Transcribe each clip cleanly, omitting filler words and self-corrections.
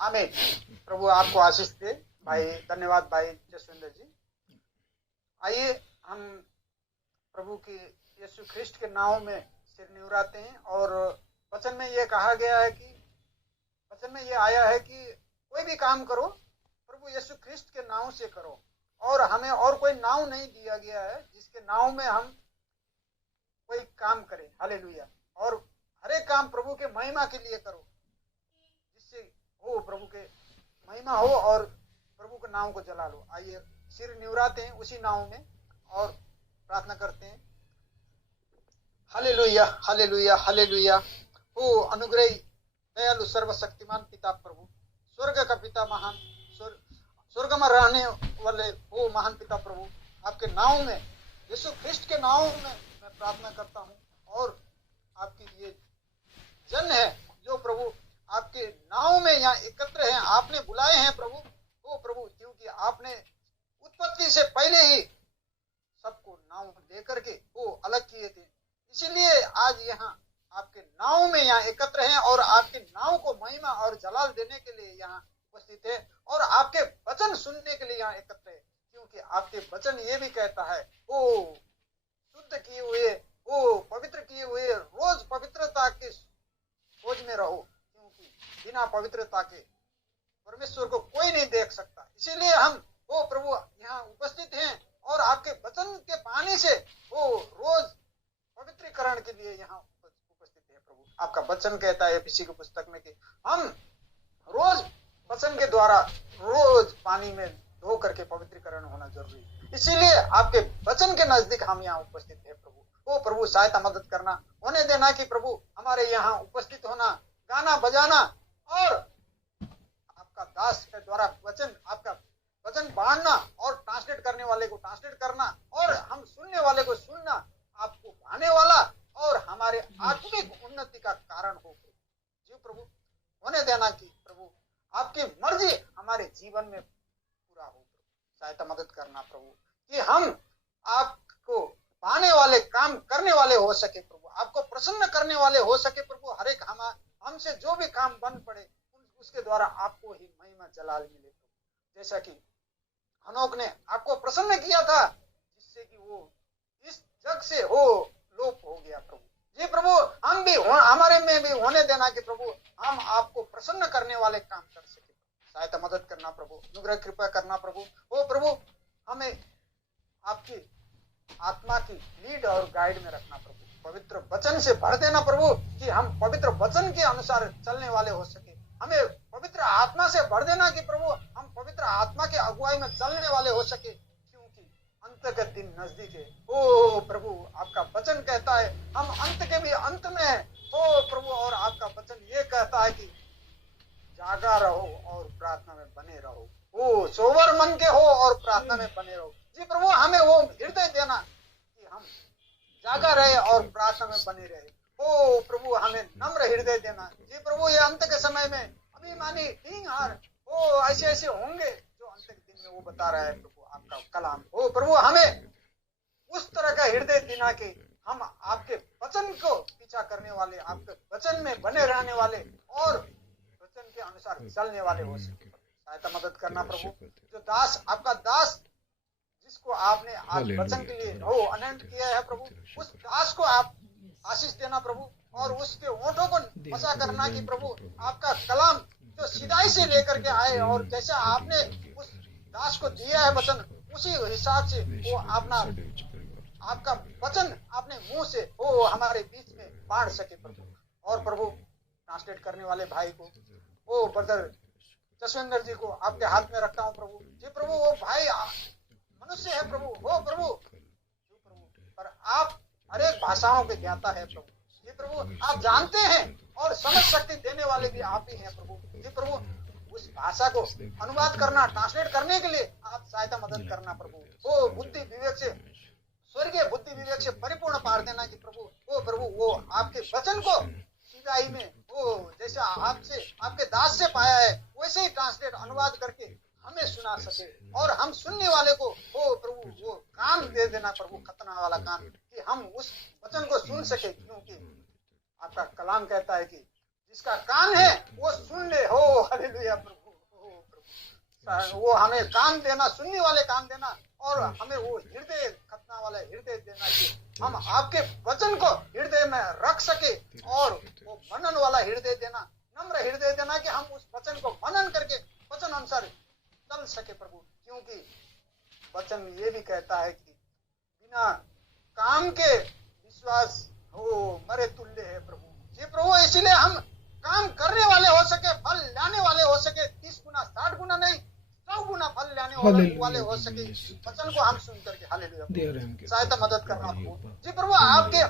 आमीन। प्रभु आपको आशीष दे भाई। धन्यवाद भाई जसविंदर जी। आइए हम प्रभु की यीशु ख्रिस्ट के नाम में सिर निवराते हैं। और वचन में यह कहा गया है कि, वचन में यह आया है कि कोई भी काम करो प्रभु यीशु ख्रिस्ट के नाम से करो, और हमें और कोई नाम नहीं दिया गया है जिसके नाम में हम कोई काम करें। हालेलुया। और हर एक काम प्रभु के महिमा के लिए करो, जिससे हो प्रभु के महिमा हो और प्रभु के नाम को जला लो। आइए सिर निवराते हैं उसी नाम में और प्रार्थना करते हैं। Hallelujah hallelujah hallelujah. हो अनुग्रही दयालु सर्वशक्तिमान पिता प्रभु, स्वर्ग का पिता, महान स्वर्ग में रहने वाले हो महान पिता प्रभु, आपके नाम में यीशु ख्रिस्ट के नाम में मैं प्रार्थना करता हूँ। और आपकी ये जन है जो प्रभु आपके नाम में यहाँ एकत्र हैं, आपने बुलाए हैं प्रभु। ओ प्रभु, क्योंकि आपने उत्पत्ति से पहले ही सबको नाम लेकर के वो अलग किए थे, इसीलिए आज यहाँ आपके नाव में यहाँ एकत्र हैं और आपके नाव को महिमा और जलाल देने के लिए यहाँ उपस्थित है, और आपके वचन सुनने के लिए यहाँ एकत्र है। क्योंकि आपके वचन ये भी कहता है, ओ शुद्ध किए हुए, ओ पवित्र किए हुए रोज पवित्रता के खोज में रहो, क्योंकि बिना पवित्रता के परमेश्वर को कोई नहीं देख सकता। इसीलिए हम ओ प्रभु यहाँ उपस्थित हैं और आपके वचन के पानी से वो रोज पवित्रीकरण के लिए यहाँ उपस्थित है प्रभु। आपका वचन कहता है एफिसी की पुस्तक में कि हम रोज वचन के द्वारा रोज पानी में धो करके पवित्रीकरण होना जरूरी है। इसीलिए आपके वचन के नजदीक हम यहाँ उपस्थित है प्रभु। ओ प्रभु सहायता मदद करना, होने देना कि प्रभु हमारे यहाँ उपस्थित होना, गाना बजाना और आपका दास के द्वारा वचन, आपका वचन बांधना और ट्रांसलेट करने वाले को ट्रांसलेट करना और हम सुनने वाले को सुनना आपको भाने वाला और हमारे आत्मिक उन्नति का कारण हो जी प्रभु। होने देना कि प्रभु आपकी मर्जी हमारे जीवन में पूरा हो। सहायता मदद करना प्रभु कि हम आपको पाने वाले, काम करने वाले हो सके प्रभु, आपको प्रसन्न करने वाले हो सके प्रभु। हर एक हमसे जो भी काम बन पड़े उसके द्वारा आपको ही महिमा जलाल मिले प्रभु। जैसा कि हनोक ने आपको प्रसन्न किया था, जिससे कि वो इस जग से हो लोप हो गया प्रभु जी प्रभु। हम भी हमारे में भी होने देना कि प्रभु हम आपको प्रसन्न करने वाले काम कर सके। सहायता मदद करना प्रभु, अनुग्रह कृपा करना प्रभु। ओ प्रभु हमें आपकी आत्मा की लीड और गाइड में रखना प्रभु। पवित्र वचन से भर देना प्रभु कि हम पवित्र वचन के अनुसार चलने वाले हो सके। हमें पवित्र आत्मा से भर देना कि प्रभु हम पवित्र आत्मा के अगुवाई में चलने वाले हो सके, क्योंकि अंत का दिन नजदीक है। ओ प्रभु आपका वचन कहता है हम अंत के भी अंत में है ओ प्रभु। और आपका वचन ये कहता है कि जागा रहो और प्रार्थना में बने रहो। ओ सोबर मन के हो और प्रार्थना में बने रहो जी प्रभु। हमें वो हृदय देना कि हम जागा रहे और प्रार्थना में बने रहे। ओ प्रभु हमें नम्र हृदय देना जी प्रभु। ये अंत के समय में अभिमानी ढींगहार ओ ऐसे ऐसे होंगे जो अंत के दिन में वो बता रहा है प्रभु आपका कलाम। ओ प्रभु हमें उस तरह का हृदय देना कि हम आपके वचन को पीछा करने वाले, आपके वचन में बने रहने वाले और वचन के अनुसार चलने वाले हो सके। सहायता मदद करना प्रभु। जो दास, आपका दास जिसको आपने आज वचन के लिए हो अनंत किया है प्रभु, उस दास को आप आशीष देना प्रभु और उसके ओंठों को बसा करना कि प्रभु आपका कलाम जो सीधाई से लेकर के आए और जैसा आपने उस दास को दिया है वचन, उसी हिसाब से वो अपना आपका वचन अपने मुंह से वो हमारे बीच में बांट सके प्रभु। और प्रभु ट्रांसलेट करने वाले भाई को, वो ब्रदर जसविंदर जी को आपके हाथ में रखता हूँ प्रभु जी प्रभु। वो भाई मनुष्य है प्रभु, हो प्रभु पर आप हर एक भाषाओं के ज्ञाता है प्रभु जी प्रभु। आप जानते हैं और समझ शक्ति देने वाले भी आप ही हैं प्रभु जी प्रभु। उस भाषा को अनुवाद करना, ट्रांसलेट करने के लिए आप सहायता मदद करना प्रभु। वो बुद्धि विवेक से, स्वर्गीय बुद्धि विवेक से परिपूर्ण पार देना कि प्रभु वो प्रभु वो आपके वचन को सीधाई में वो जैसा आपसे आपके दास से पाया है वैसे ही ट्रांसलेट अनुवाद करके हमें सुना सके और हम सुनने वाले को वो प्रभु वो कान दे देना प्रभु, खतना वाला कान, कि हम उस वचन को सुन सके। क्योंकि आपका कलाम कहता है कि इसका कान है वो सुन ले। हो हालेलुया प्रभु, हो प्रभु, वो हमें कान देना, सुनने वाले कान देना, और हमें वो हृदय खतना वाले हृदय देना कि हम आपके वचन को हृदय में रख सके, और वो मनन वाला हृदय देना, नम्र हृदय देना कि हम उस वचन को मनन करके वचन अनुसार चल सके प्रभु। क्योंकि वचन ये भी कहता है कि बिना काम के विश्वास हो मरे तुल्य है प्रभु। ये प्रभु इसीलिए हम काम करने वाले हो सके, फल लाने वाले हो सके, 30 गुना 60 गुना नहीं 100 गुना फल लाने वाले हो सके, वचन को हम सुन करके। हालेलुया, सहायता मदद करना प्रभु। जी प्रभु, आपके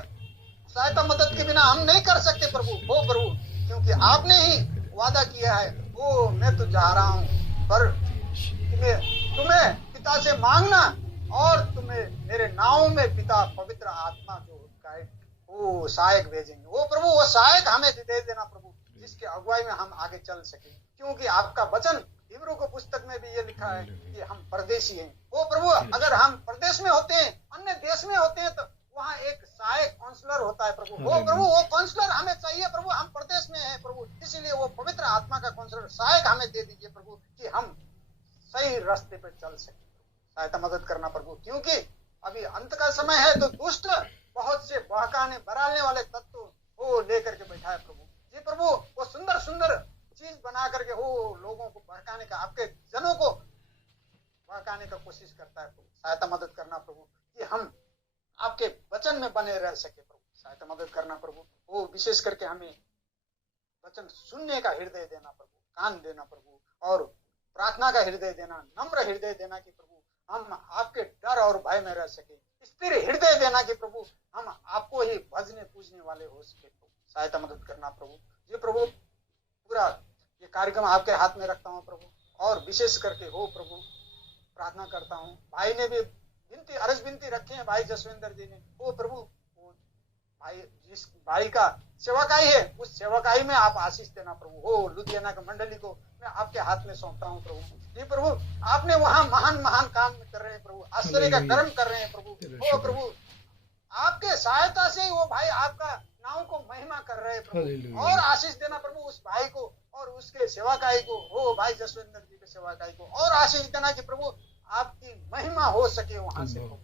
सहायता मदद के बिना हम नहीं कर सकते प्रभु। हो प्रभु, क्योंकि आपने ही वादा किया है, ओ मैं तो जा रहा हूँ, पर तुम्हें पिता से मांगना और तुम्हें मेरे नाम में पिता पवित्र आत्मा जो वो सहायक भेजेंगे। वो प्रभु वो सहायक हमें दे देना प्रभु, जिसके अगुवाई में हम आगे चल सके। क्योंकि आपका वचन हिब्रू को पुस्तक में भी ये लिखा है कि हम परदेशी हैं। वो प्रभु अगर हम प्रदेश में होते हैं, अन्य देश में होते हैं, तो वहाँ एक सहायक काउंसलर होता है प्रभु। वो प्रभु वो काउंसलर हमें चाहिए प्रभु। हम प्रदेश में हैं प्रभु, इसीलिए वो पवित्र आत्मा का काउंसलर सहायक हमें दे दीजिए प्रभु, कि हम सही रास्ते पर चल सके। सहायता मदद करना प्रभु, क्योंकि अभी अंत का समय है, तो दुष्ट बहुत से बहकाने बरालने वाले तत्व वो लेकर के बैठा है प्रभु। जी प्रभु, वो सुंदर सुंदर चीज बना करके वो लोगों को बहकाने का, आपके जनों को बहकाने का कोशिश करता है प्रभु। सहायता मदद करना प्रभु, कि हम आपके वचन में बने रह सके प्रभु। सहायता मदद करना प्रभु। वो विशेष करके हमें वचन सुनने का हृदय देना प्रभु, कान देना प्रभु, और प्रार्थना का हृदय देना, नम्र हृदय देना कि प्रभु हम आपके डर और भय में रह सके। स्थिर हृदय देना कि प्रभु हम आपको ही भजने पूजने वाले हो सके प्रभु। सहायता मदद करना प्रभु। ये प्रभु पूरा ये कार्यक्रम आपके हाथ में रखता हूँ प्रभु, और विशेष करके हो प्रभु प्रार्थना करता हूँ। भाई ने भी अर्ज विनती रखी है, भाई जसविंदर जी ने। वो प्रभु वो भाई जिस भाई का सेवकाई है, उस सेवकाई में आप आशीष देना प्रभु। हो लुधियाना के मंडली को मैं आपके हाथ में सौंपता हूँ प्रभु। जी प्रभु, आपने वहां महान महान काम कर रहे हैं प्रभु, आश्चर्य का कर्म कर रहे हैं प्रभु। हो प्रभु, आपके सहायता से ही वो भाई आपका नाम को महिमा कर रहे हैं प्रभु। और आशीष देना प्रभु उस भाई को और उसके सेवाकाई को, हो भाई जसविंदर जी के सेवाकाई को, और आशीष देना कि प्रभु आपकी महिमा हो सके वहां से प्रभु।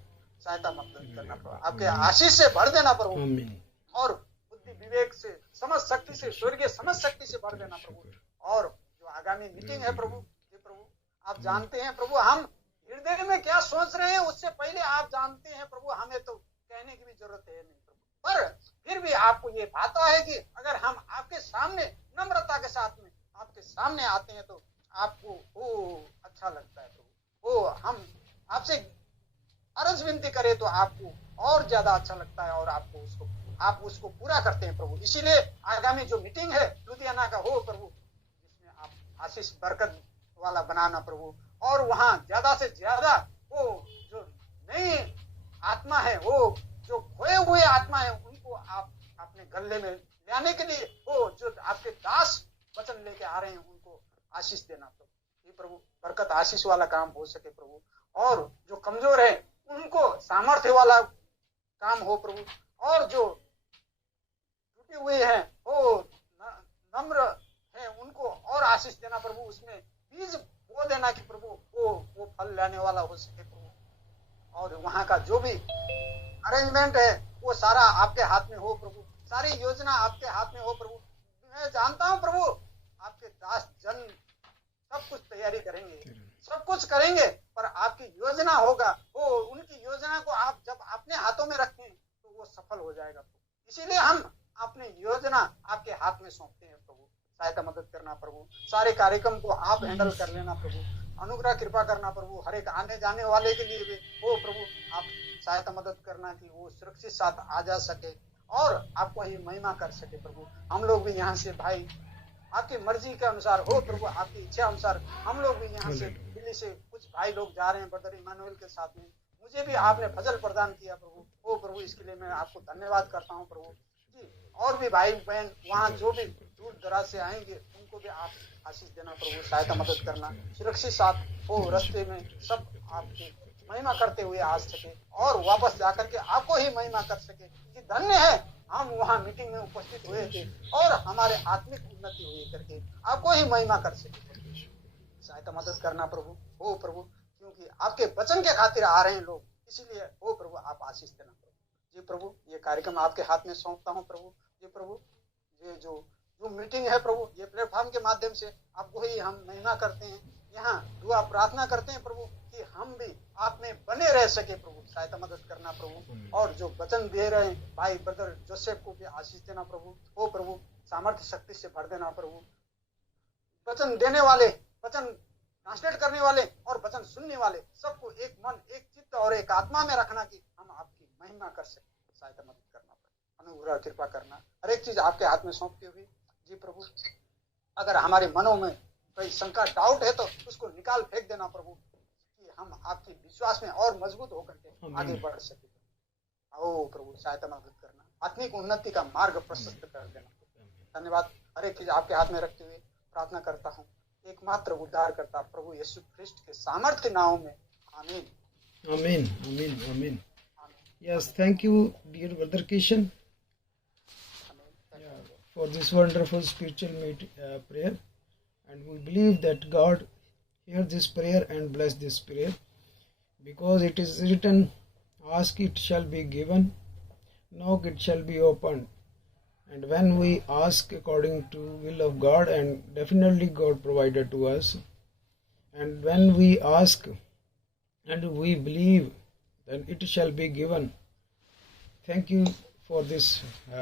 सहायता मदद करना प्रभु, आपके आशीष से भर देना प्रभु, और बुद्धि विवेक से, समझ शक्ति से, स्वर्गीय समझ शक्ति से भर देना प्रभु। और जो आगामी मीटिंग है प्रभु, ये प्रभु आप जानते हैं प्रभु, हम हृदय में क्या सोच रहे हैं उससे पहले आप जानते हैं प्रभु। हमें तो कहने की भी जरूरत है नहीं प्रभु, पर फिर भी आपको ये आता है कि अगर हम आपके सामने नम्रता के साथ में आपके सामने आते हैं तो आपको अच्छा लगता है प्रभु। हम आपसे अर्ज विनती करें तो आपको और ज्यादा अच्छा लगता है, और आप उसको पूरा करते हैं प्रभु। इसीलिए आगामी जो मीटिंग है लुधियाना का, हो प्रभु जिसमें आप आशीष बरकत वाला बनाना प्रभु, और वहां ज्यादा से ज्यादा वो जो नई आत्मा है, वो जो खोए हुए आत्मा है, उनको आप अपने गले में लाने के लिए, वो जो आपके दास वचन लेके आ रहे हैं उनको आशीष देना प्रभु। ये प्रभु बरकत आशीष वाला काम हो सके प्रभु, और जो कमजोर है उनको सामर्थ्य वाला काम हो प्रभु, और जो टूटे हुए हैं वो नम्र है उनको और आशीष देना प्रभु। उसमें बीज बो देना कि प्रभु वो फल लाने वाला हो सके प्रभु। और वहां का जो भी अरेंजमेंट है वो सारा आपके हाथ में हो प्रभु, सारी योजना आपके हाथ में हो प्रभु। मैं जानता हूँ प्रभु आपके दास जन सब कुछ तैयारी करेंगे, सब कुछ करेंगे, पर आपकी योजना होगा, वो उनकी योजना को आप जब अपने हाथों में रखें तो वो सफल हो जाएगा प्रभु। इसीलिए हम अपनी योजना आपके हाथ में सौंपते हैं प्रभु। सहायता मदद करना प्रभु, सारे कार्यक्रम को आप हैंडल कर लेना प्रभु, अनुग्रह कृपा करना प्रभु, हर एक आने जाने वाले के लिए भी वो प्रभु आप सहायता मदद करना कि वो सुरक्षित साथ आ जा सके और आपको ही महिमा कर सके प्रभु। हम लोग भी यहाँ से भाई आपकी मर्जी के अनुसार हो प्रभु, आपकी इच्छा अनुसार हम लोग भी यहाँ से दिल्ली से कुछ भाई लोग जा रहे हैं ब्रदर इमानुएल के साथ में। मुझे भी आपने फजल प्रदान किया प्रभु, ओ प्रभु इसके लिए मैं आपको धन्यवाद करता हूँ प्रभु जी। और भी भाई बहन वहाँ जो भी दूर दराज से आएंगे उनको भी आप आशीष देना प्रभु, सहायता मदद करना, सुरक्षित साथ हो रास्ते में सब आपके महिमा करते हुए आ सके और वापस जाकर के आपको ही महिमा कर सके कि धन्य है हम वहां मीटिंग में उपस्थित हुए थे और हमारे आत्मिक उन्नति हुई करके आपको ही महिमा कर सके। सहायता मदद करना प्रभु, हो प्रभु, क्योंकि आपके वचन के खातिर आ रहे हैं लोग, इसीलिए हो प्रभु आप आशीष देना प्रभु। जी प्रभु, ये कार्यक्रम आपके हाथ में सौंपता हूँ प्रभु। जी प्रभु, ये जो मीटिंग है प्रभु, ये प्लेटफॉर्म के माध्यम से आपको ही हम महिमा करते हैं, यहाँ दुआ प्रार्थना करते हैं प्रभु कि हम भी आप में बने रह सके प्रभु। सहायता मदद करना प्रभु, और जो वचन दे रहे हैं भाई ब्रदर जोसेफ को भी आशीष देना प्रभु। हो प्रभु, सामर्थ्य शक्ति से भर देना प्रभु। वचन देने वाले, वचन ट्रांसलेट करने वाले और वचन सुनने वाले सबको एक मन, एक चित्त और एक आत्मा में रखना कि हम आपकी महिमा कर सके। सहायता मदद करना प्रभु, अनुग्रह कृपा करना, हर एक चीज आपके हाथ में सौंपते हुए जी प्रभु। अगर हमारे मनों में कोई शंका, डाउट है तो उसको निकाल फेंक देना प्रभु, कि हम आपके विश्वास में और मजबूत होकर के आगे बढ़ सके। आओ प्रभु, सहायता मदद करना, आत्मिक उन्नति का मार्ग प्रशस्त कर देना। धन्यवाद। हर एक चीज आपके हाथ में रखते हुए प्रार्थना करता हूँ एकमात्र उद्धार करता प्रभु यीशु ख्रिस्ट के सामर्थ्य नाम में, आमीन। Amen, amen, amen. Yes, thank you, dear Brother Kishan, for this wonderful spiritual prayer. And we believe that God hears this prayer and bless this prayer, because it is written, ask it shall be given, knock it shall be opened. And when we ask according to will of God, and definitely God provided to us, and when we ask and we believe, then it shall be given. Thank you for this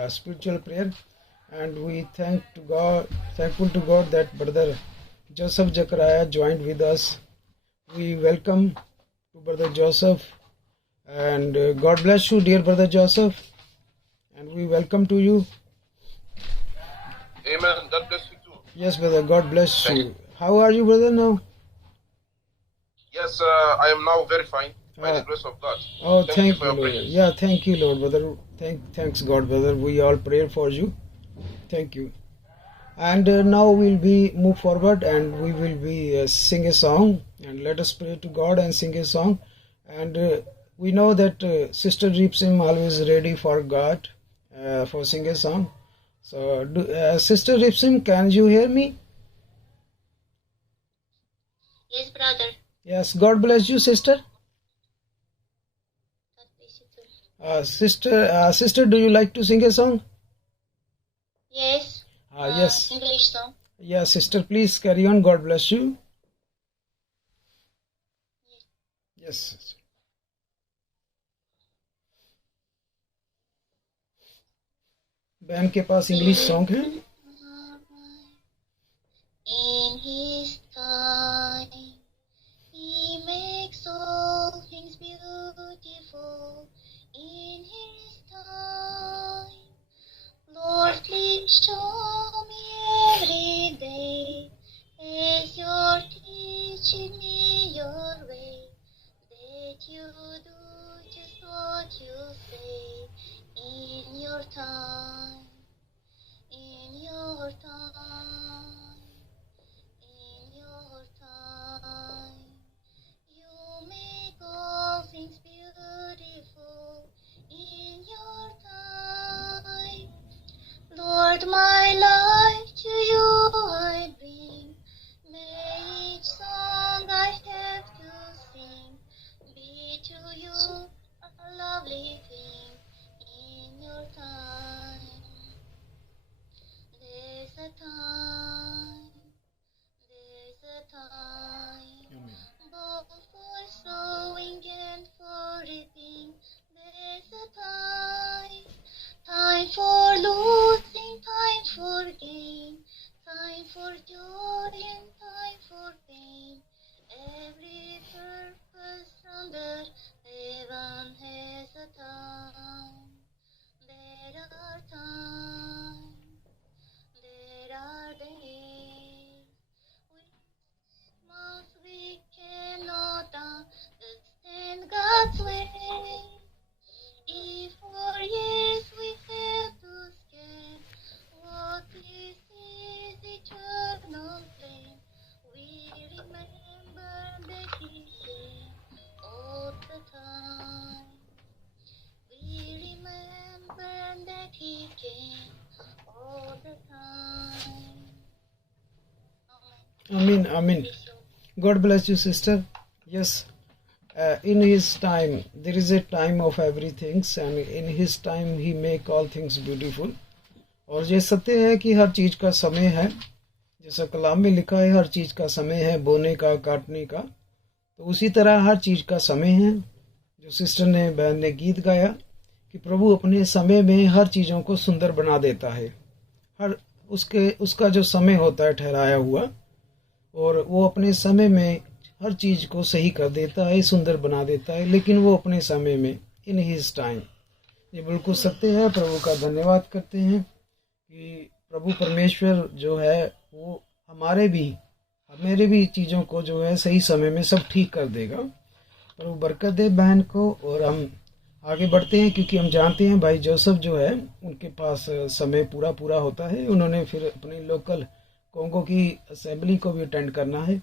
spiritual prayer, and we thankful to God that Brother Joseph Zachariah joined with us. We welcome to Brother Joseph, and God bless you, dear Brother Joseph, and we welcome to you. Amen. God bless you too. Yes, brother. God bless you. How are you, brother, now? Yes, I am now very fine by the grace of God. Oh, thank you for your Lord. prayers. Yeah, thank you, Lord, brother. Thanks, God, brother. We all pray for you. Thank you. And now we'll be move forward, and we will be sing a song, and let us pray to God and sing a song. And we know that Sister Ripsim always ready for God for sing a song. So, Sister Ripsim, can you hear me? Yes, brother. Yes, God bless you, sister. God bless you too. Sister, do you like to sing a song? Yes. Yes. English song. Yeah, sister, please carry on. God bless you. Yes. बहन के पास English song है. In his time, he makes all things beautiful. In his time, Lord, please show me every day as you're teaching me your way, that you do just what you say in your time. In Amen. Amen. God bless you, sister. Yes. In his time, there is a time of everything, and in his time he make all things beautiful. और ये सत्य है कि हर चीज का समय है, जैसा कलाम में लिखा है हर चीज का समय है, बोने का, काटने का। तो उसी तरह हर चीज का समय है। जो सिस्टर ने, बहन ने गीत गाया कि प्रभु अपने समय में हर चीजों को सुंदर बना देता है। हर उसका जो समय होता है ठहराया हुआ, और वो अपने समय में हर चीज को सही कर देता है, सुंदर बना देता है, लेकिन वो अपने समय में, इन हिज टाइम। ये बिल्कुल सत्य है। प्रभु का धन्यवाद करते हैं कि प्रभु परमेश्वर जो है वो हमारे भी चीज़ों को जो है सही समय में सब ठीक कर देगा। प्रभु बरकत दे बहन को। और हम आगे बढ़ते हैं, क्योंकि हम जानते हैं भाई जोसेफ जो है उनके पास समय पूरा होता है। उन्होंने फिर अपनी लोकल कोंगो की असेंबली को भी अटेंड करना है,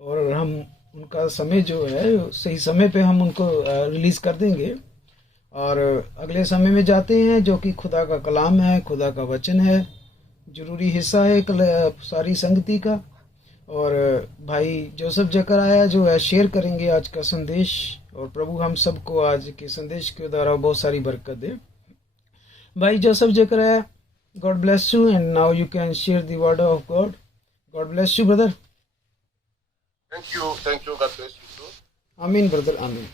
और हम उनका समय जो है सही समय पे हम उनको रिलीज़ कर देंगे। और अगले समय में जाते हैं, जो कि खुदा का कलाम है, खुदा का वचन है, जरूरी हिस्सा है सारी संगति का। और भाई जोसेफ जकराया जो है शेयर करेंगे आज का संदेश, और प्रभु हम सबको आज के संदेश के द्वारा बहुत सारी बरकत दे। भाई Joseph जकराया, God bless you, and now you can share the word of God. God bless you brother. Thank you. God bless you too. Amen, brother. Amen.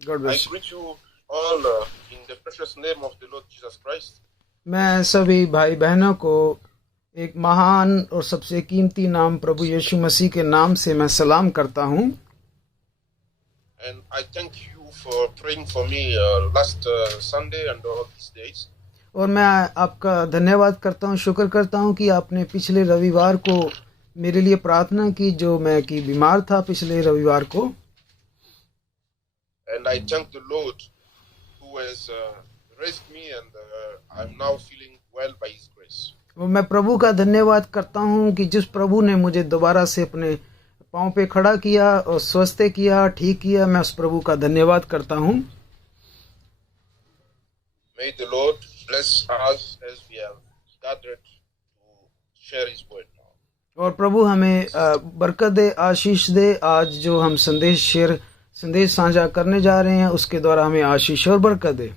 God I bless you. greet you all in the precious name of the Lord Jesus Christ. मैं सभी भाई बहनों को एक महान और सबसे कीमती नाम प्रभु यीशु मसीह के नाम से मैं सलाम करता हूँ। And I thank you for praying for me last Sunday and all these days. और मैं आपका धन्यवाद करता हूँ, शुक्र करता हूँ कि आपने पिछले रविवार को मेरे लिए प्रार्थना की, जो मैं कि बीमार था पिछले रविवार को। And I thank the Lord who has raised me, and I'm now feeling well by His grace. और मैं प्रभु का धन्यवाद करता हूँ कि जिस प्रभु ने मुझे दोबारा से अपने पाँव पे खड़ा किया और स्वस्थ किया, ठीक किया, मैं उस प्रभु का धन्यवाद करता हूँ। May the Lord bless us as we have gathered to share His word now. और प्रभु हमें बरकत दे, आशीष दे। आज जो हम संदेश साझा करने जा रहे हैं उसके द्वारा हमें आशीष और बरकत दे।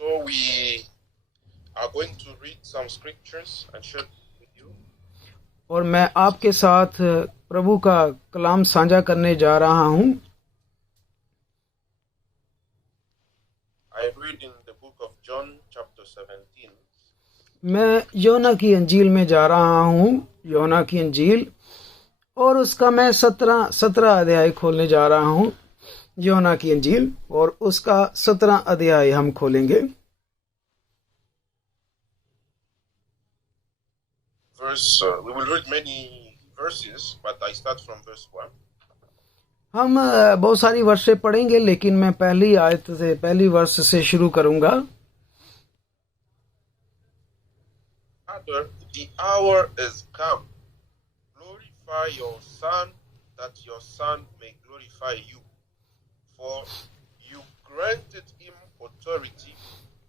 So we are going to read some scriptures and share with you. और मैं आपके साथ प्रभु का कलाम साझा करने जा रहा हूँ। I read in the book of John chapter 17. मैं योना की अंजील में जा रहा हूँ, योना की अंजील, और उसका मैं 17 अध्याय खोलने जा रहा हूँ। योना की अंजील और उसका 17 अध्याय हम खोलेंगे। We will read many verses, but I start from verse 1. हम बहुत सारी वर्षे पढ़ेंगे, लेकिन मैं पहली आयत से, पहली वर्ष से शुरू करूंगा। Father, the hour is come. Glorify your Son, that your Son may glorify you. For you granted him authority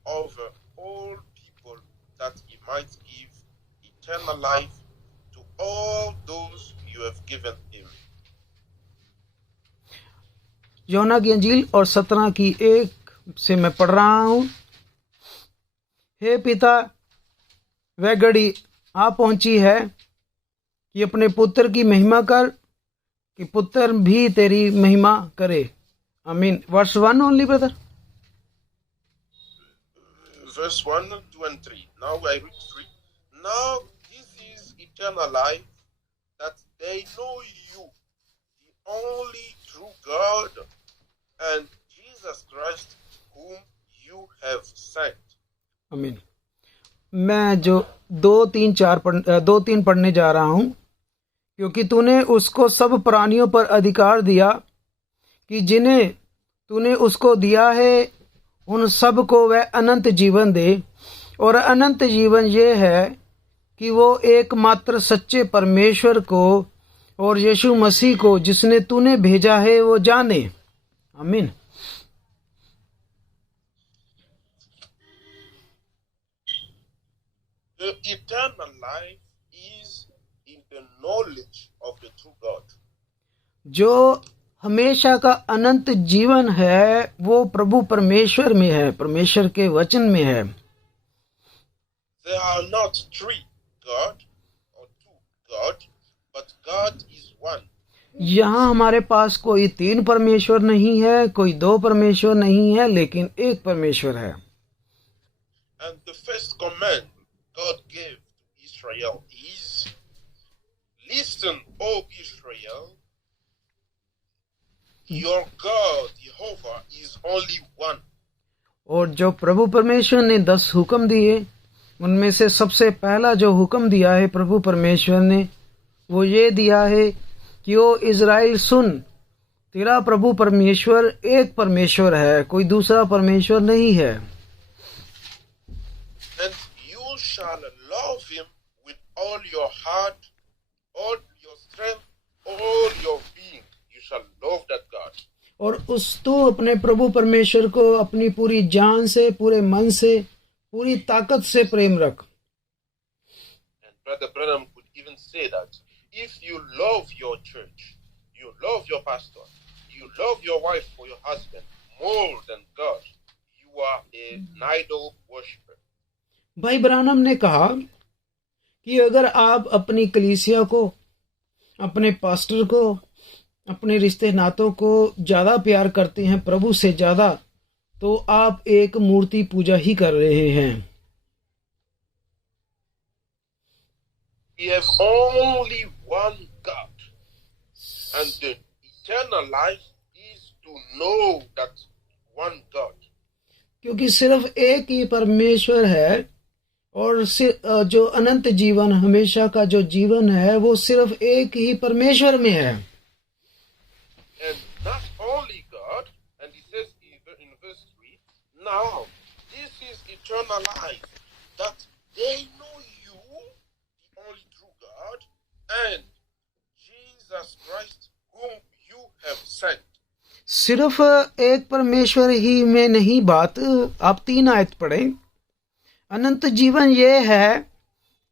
over all people, that he might give eternal life to all those you have given him. योना की अंजील और 17 की 1 से मैं पढ़ रहा हूँ। हे पिता, वह घड़ी आ पहुंची है कि अपने पुत्र की महिमा कर, कि पुत्र भी तेरी महिमा करे। आमीन। Verse 1 only brother. Verse 1, 2 and 3. Now I read 3. Now this is eternal life, that they know you, the only true God, and Jesus Christ, whom you have sent. आमीन। मैं जो 2-3 पढ़ने जा रहा हूँ। क्योंकि तूने उसको सब प्राणियों पर अधिकार दिया, कि जिन्हें तूने उसको दिया है उन सब को वह अनंत जीवन दे। और अनंत जीवन ये है कि वो एकमात्र सच्चे परमेश्वर को और यीशु मसीह को जिसने तूने भेजा है वो जाने। आमीन। the eternal life is in the knowledge of the true God. जो हमेशा का अनंत जीवन है वो प्रभु परमेश्वर में है, परमेश्वर के वचन में है। There are not three God or two God, but God is one. यहाँ हमारे पास कोई तीन परमेश्वर नहीं है, कोई दो परमेश्वर नहीं है, लेकिन एक परमेश्वर है। And the first command God gave to Israel is, listen, O Israel, your God, Jehovah, is only one. और जो प्रभु परमेश्वर ने 10 हुक्म दिए, उनमें से सबसे पहला जो हुक्म दिया है प्रभु परमेश्वर ने, वो ये दिया है कि ओ इज़राइल सुन, तेरा प्रभु परमेश्वर एक परमेश्वर है, कोई दूसरा परमेश्वर नहीं है। And you shall love him with all your heart, all your strength, all your being. You shall love that God. और तू अपने प्रभु परमेश्वर को अपनी पूरी जान से, पूरे मन से, पूरी ताकत से प्रेम रख। And Brother Branham could even say that if you love your church, you love your pastor, you love your wife or your husband more than God, you are an idol worshiper. भाई ब्रानम ने कहा कि अगर आप अपनी कलीसिया को, अपने पास्टर को, अपने रिश्ते नातों को ज्यादा प्यार करते हैं प्रभु से ज्यादा, तो आप एक मूर्ति पूजा ही कर रहे हैं। We have only one God, and the eternal life is to know that one God. क्योंकि सिर्फ एक ही परमेश्वर है, और जो अनंत जीवन, हमेशा का जो जीवन है, वो सिर्फ एक ही परमेश्वर में है। And not only God, and he says in verse 3, now this is eternal life, that they know you, the only true God, and Jesus Christ whom you have sent. सिर्फ एक परमेश्वर ही में नहीं बात, आप 3 आयत पढ़ें। अनंत जीवन ये है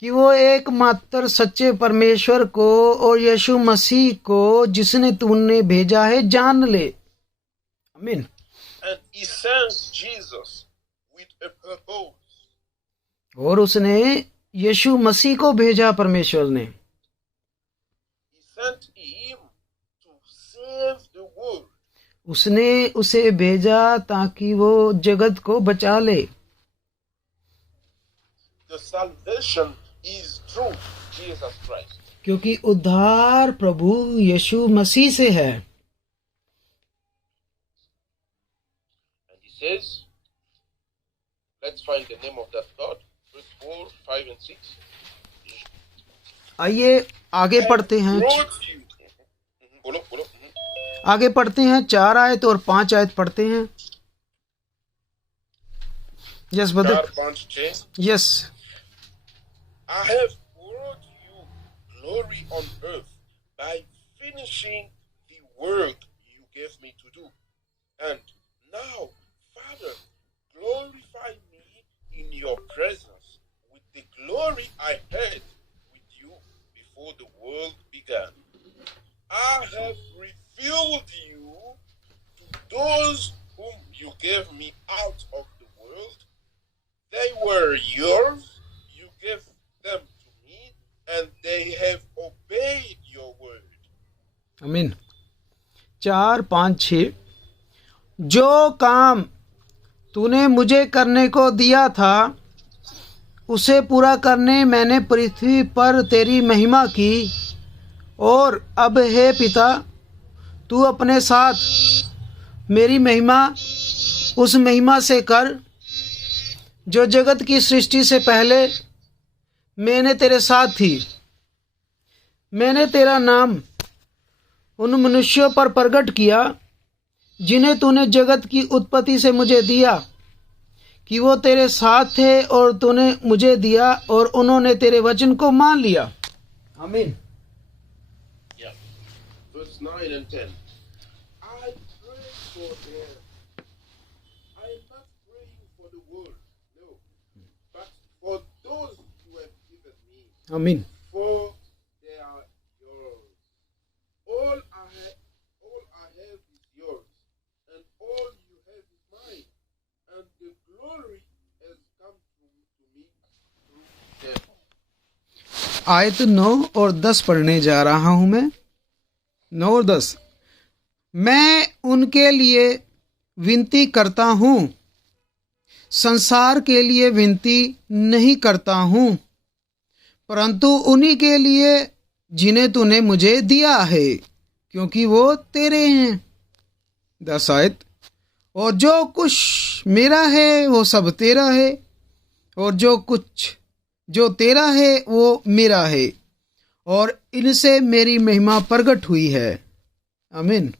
कि वो एकमात्र सच्चे परमेश्वर को और यीशु मसीह को जिसने तूने भेजा है जान ले। आमीन। And he sent Jesus with a purpose. और उसने यीशु मसीह को भेजा परमेश्वर ने। He sent him to save the world. उसने उसे भेजा ताकि वो जगत को बचा ले। The salvation is through Jesus Christ. क्योंकि उद्धार प्रभु यीशु मसीह से है। And he says, let's find the name of that God. Verse 4, 5 and 6. आइए आगे पढ़ते हैं। बोलो बोलो। आगे पढ़ते हैं, 4 आयत और 5 आयत पढ़ते हैं। Yes brother. 4, 5, 6. Yes. I have brought you glory on earth by finishing the work you gave me to do. And now, Father, glorify me in your presence with the glory I had with you before the world began. I have revealed you to those whom you gave me out of the world. They were yours, you gave them to me, and they have obeyed your word. आमीन। 4, 5, 6। जो काम तूने मुझे करने को दिया था उसे पूरा करने मैंने पृथ्वी पर तेरी महिमा की, और अब हे पिता, तू अपने साथ मेरी महिमा उस महिमा से कर जो जगत की सृष्टि से पहले मैंने तेरे साथ थी। मैंने तेरा नाम उन मनुष्यों पर प्रकट किया जिन्हें तूने जगत की उत्पत्ति से मुझे दिया, कि वो तेरे साथ थे और तूने मुझे दिया और उन्होंने तेरे वचन को मान लिया। आमीन। Yeah. Verse 9 and 10. I pray for them. I am not praying for the world, no, but for those you have आमीन। for they are yours. All I have is yours, and all you have is mine, and the glory has come to me through them. आयत 9 और 10 पढ़ने जा रहा हूं मैं। 9 और 10। मैं उनके लिए विनती करता हूं, संसार के लिए विनती नहीं करता हूं, परंतु उन्हीं के लिए जिन्हें तूने मुझे दिया है, क्योंकि वो तेरे हैं। 10 आयत। और जो कुछ मेरा है वो सब तेरा है, और जो कुछ जो तेरा है वो मेरा है, और इनसे मेरी महिमा प्रकट हुई है। आमीन।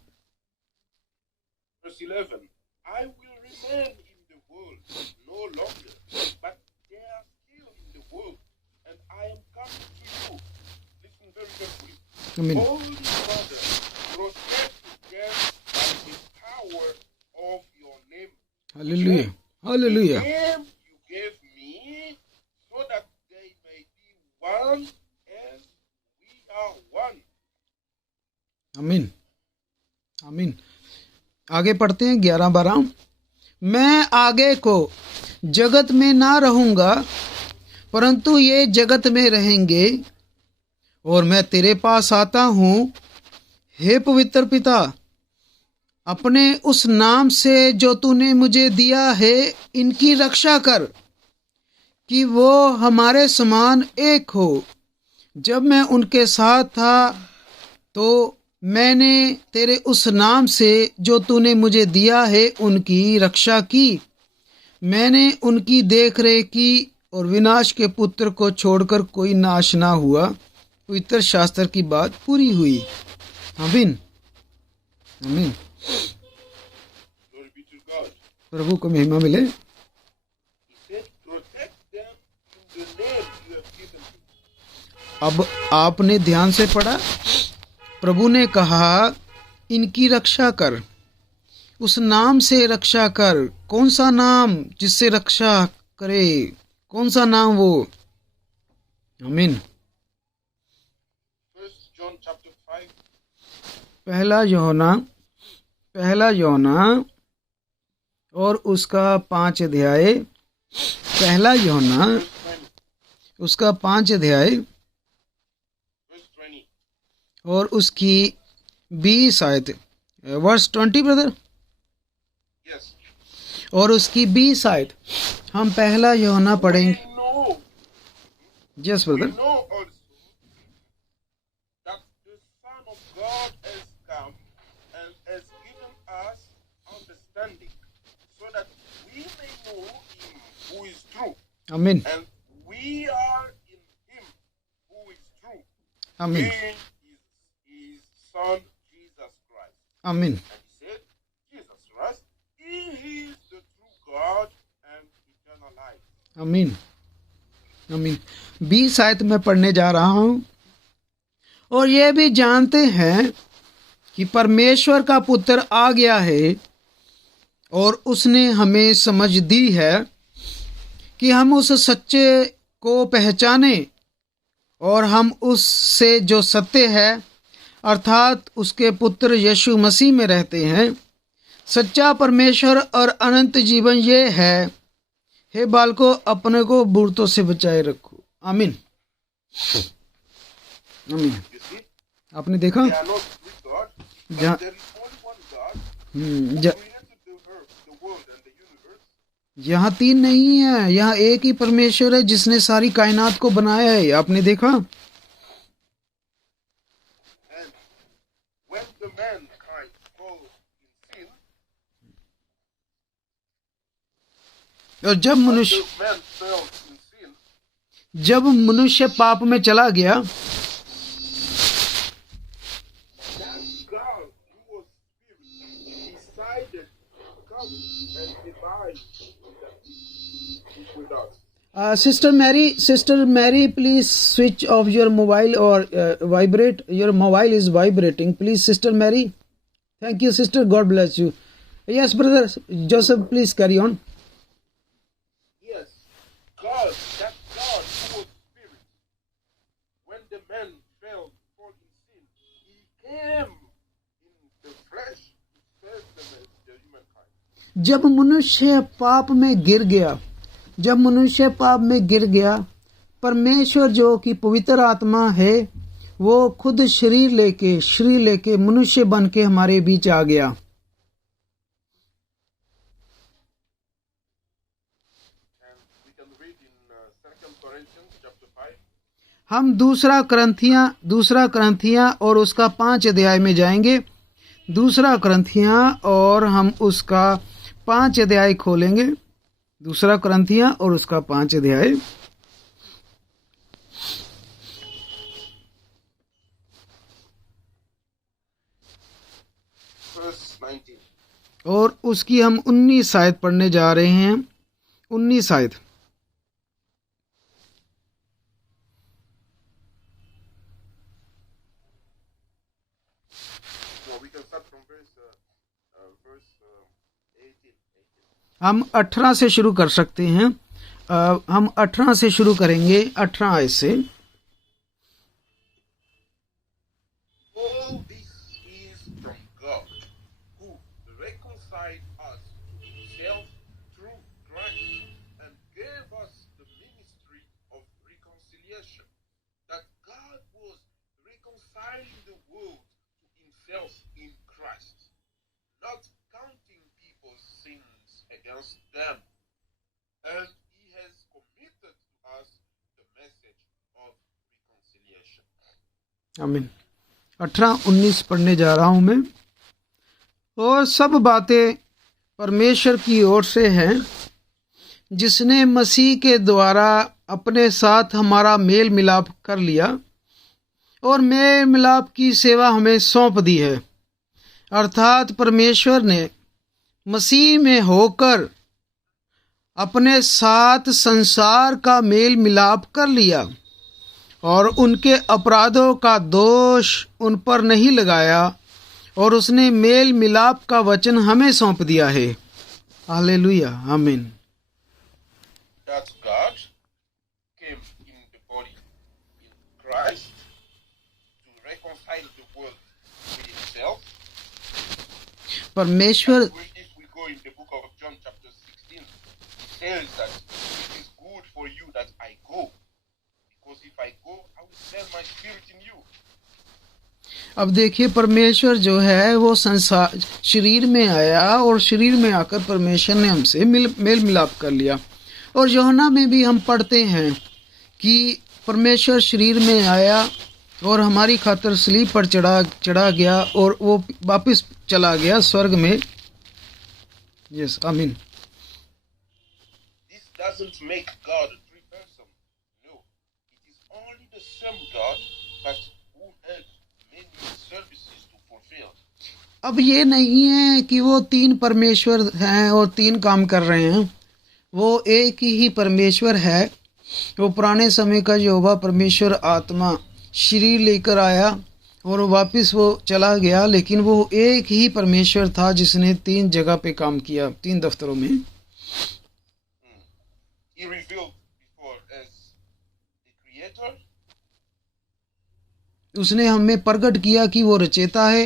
Verse 11. I will remain in the world no longer, but they are still in the world, and I am coming to you. Listen very carefully. आमीन। Holy Father, protect them by the power of your name. Hallelujah, hallelujah. The name you gave me, so that they may be one as we are one. आमीन, आमीन। आगे पढ़ते हैं 11-12। मैं आगे को जगत में ना रहूंगा, परंतु ये जगत में रहेंगे, और मैं तेरे पास आता हूँ। हे पवित्र पिता, अपने उस नाम से जो तूने मुझे दिया है इनकी रक्षा कर, कि वो हमारे समान एक हो। जब मैं उनके साथ था तो मैंने तेरे उस नाम से जो तूने मुझे दिया है उनकी रक्षा की। मैंने उनकी देखरेख की, और विनाश के पुत्र को छोड़कर कोई नाश ना हुआ। पवित्र शास्त्र की बात पूरी हुई। आमीन, आमीन। Glory be to God. प्रभु को महिमा मिले। He said, protect them in the name you have given me. अब आपने ध्यान से पढ़ा। प्रभु ने कहा इनकी रक्षा कर, उस नाम से रक्षा कर। कौन सा नाम जिससे रक्षा करे? कौन सा नाम वो? आमीन। 1 John chapter 5, पहला यूहन्ना और उसका 5 अध्याय। पहला यूहन्ना verse 20. उसका 5 अध्याय Verse 20. और उसकी 20 आयत। Verse 20 brother. Yes. और उसकी 20 आयत हम पहला यूहन्ना पढ़ेंगे। Yes We brother. know also that the Son of God has come and has given us understanding, so that we may know him who is true, आमीन, and we are in him who is true, आमीन, being his Son Jesus Christ. आमीन, And he said, Jesus Christ, he is the true God and eternal life. आमीन, आमीन। 20 आयत में पढ़ने जा रहा हूँ। और ये भी जानते हैं कि परमेश्वर का पुत्र आ गया है, और उसने हमें समझ दी है कि हम उस सच्चे को पहचाने, और हम उससे जो सत्य है अर्थात उसके पुत्र यीशु मसीह में रहते हैं। सच्चा परमेश्वर और अनंत जीवन ये है। हे बालकों, अपने को बुरतों से बचाए रखो। आमीन, आमीन। You see, आपने देखा they are not three gods, but Yeah. there is only one God who ज- created the earth, the world, and the universe. यहाँ 3 नहीं है, यहाँ एक ही परमेश्वर है जिसने सारी कायनात को बनाया है। आपने देखा। And when the mankind falls in sin, और जब when मनुष्य the man fell in sin, जब मनुष्य पाप में चला गया, that God, who was spirit, decided to come and divide with us. sister Mary, please switch off your mobile or vibrate. Your mobile is vibrating. Please, Sister Mary. Thank you, sister. God bless you. Yes, brother Joseph, please carry on. Yes, God, that God who was spirit, जब मनुष्य पाप में गिर गया, परमेश्वर जो कि पवित्र आत्मा है वो खुद शरीर लेके मनुष्य बन के हमारे बीच आ गया। And we can read in 2 Corinthians chapter 5. हम दूसरा करंथियां और उसका 5 अध्याय में जाएंगे। दूसरा करंथियां और हम उसका 5 अध्याय खोलेंगे। दूसरा करंथियां और उसका 5 अध्याय। Verse 19. और उसकी हम 19 आयत पढ़ने जा रहे हैं। 19 आयत। Well, we can start from verse 18. हम 18 से शुरू कर सकते हैं। हम 18 से शुरू करेंगे। 18 आयत से। All this is from God, who reconciled us to himself through Christ and gave us the ministry of reconciliation. That God was reconciling the world to himself in Christ, not counting people's sins against them. And he has committed to us the message of reconciliation. आमीन। 18-19 पढ़ने जा रहा हूं मैं। और सब बातें परमेश्वर की ओर से हैं, जिसने मसीह के द्वारा अपने साथ हमारा मेल मिलाप कर लिया और मेल मिलाप की सेवा हमें सौंप दी है। अर्थात परमेश्वर ने मसीह में होकर अपने साथ संसार का मेल मिलाप कर लिया और उनके अपराधों का दोष उन पर नहीं लगाया, और उसने मेल मिलाप का वचन हमें सौंप दिया है। हालेलुया, आमीन। That God came in the body in Christ to reconcile the world with himself. परमेश्वर If we go in the book of John chapter 16, it says that it is good for you that I go, because if I go, I will send my spirit in you. अब देखिए, परमेश्वर जो है वो संसार शरीर में आया और शरीर में आकर परमेश्वर ने हमसे मेल मिलाप कर लिया। और यूहन्ना में भी हम पढ़ते हैं कि परमेश्वर शरीर में आया और हमारी खातिर सलीब पर चढ़ा गया और वो वापस चला गया स्वर्ग में। यस, आमीन। This doesn't make God a three person. No, it is only the same God, but who had many services to fulfill. अब ये नहीं है कि वो 3 परमेश्वर हैं और 3 काम कर रहे हैं। वो एक ही परमेश्वर है। वो पुराने समय का यहोवा परमेश्वर आत्मा शरीर लेकर आया और वापस वो चला गया, लेकिन वो एक ही परमेश्वर था जिसने 3 जगह पे काम किया, 3 दफ्तरों में। He revealed before as the creator, उसने हमें प्रकट किया कि वो रचेता है,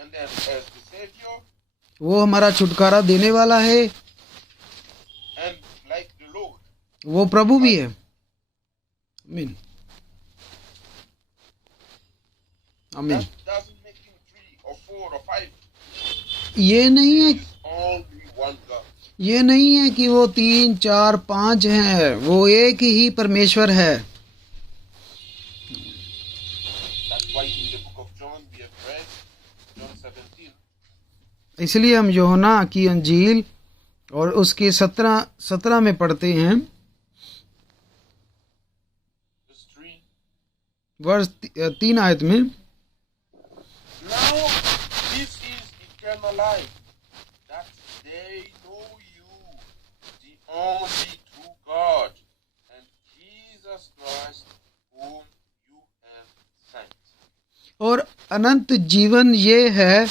and then as the savior, वो हमारा छुटकारा देने वाला है, and like the Lord. वो प्रभु भी है। आमीन, आमीन। That doesn't make him 3 or 4 or 5. ये नहीं है, He's only one God. ये नहीं है कि वो 3, 4, 5 हैं। वो एक ही परमेश्वर है। That's why in the book of John we have read John 17. इसलिए हम यूहन्ना की अंजील और उसके 17 में पढ़ते हैं, Verse 3. वर्ष 3 आयत में। Now this is eternal life, that they know you, the only true God, and Jesus Christ whom you have sent. और अनंत जीवन ये है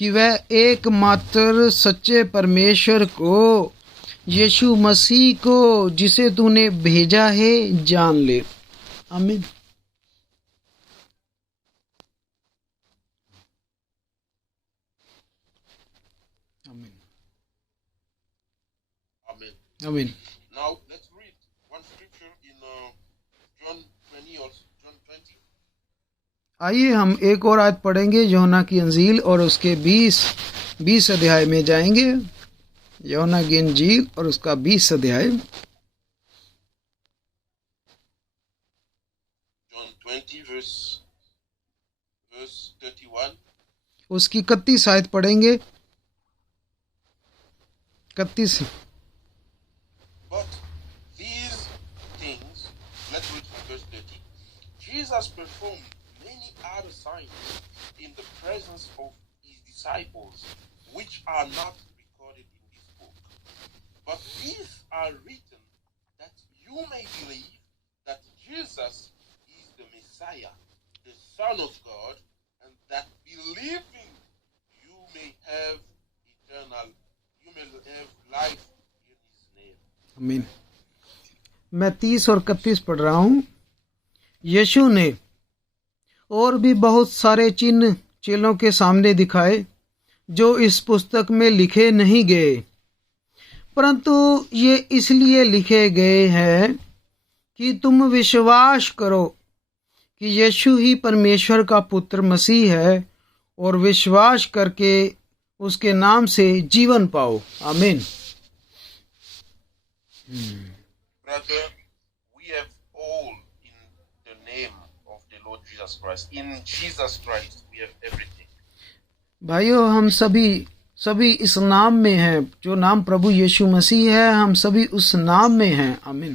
कि वह एकमात्र सच्चे परमेश्वर को, यीशु मसीह को जिसे तूने भेजा है, जान ले। आमीन। आमीन। Now let's read one scripture in John 20 or John 20. आइए हम एक और आयत पढ़ेंगे यूहन्ना की इंजील और उसके 20 अध्याय में जाएंगे। यूहन्ना की इंजील और उसका 20 अध्याय। John 20 verse 31. उसकी 31 आयत पढ़ेंगे। 31। But these things, let's read from verse 30. Jesus performed many other signs in the presence of his disciples, which are not recorded in this book. But these are written that you may believe that Jesus is the Messiah, the Son of God, and that believing you may have life in his name. आमीन। मैं 30 और 31 पढ़ रहा हूँ। यीशु ने और भी बहुत सारे चिन्ह चेलों के सामने दिखाए जो इस पुस्तक में लिखे नहीं गए, परंतु ये इसलिए लिखे गए हैं कि तुम विश्वास करो कि यीशु ही परमेश्वर का पुत्र मसीह है और विश्वास करके उसके नाम से जीवन पाओ। आमीन। Brother, we have all in the name of the Lord Jesus Christ. In Jesus Christ, we have everything. भाइयों, हम सभी इस नाम में हैं, जो नाम प्रभु यीशु मसीह है, हम सभी उस नाम में हैं। आमीन।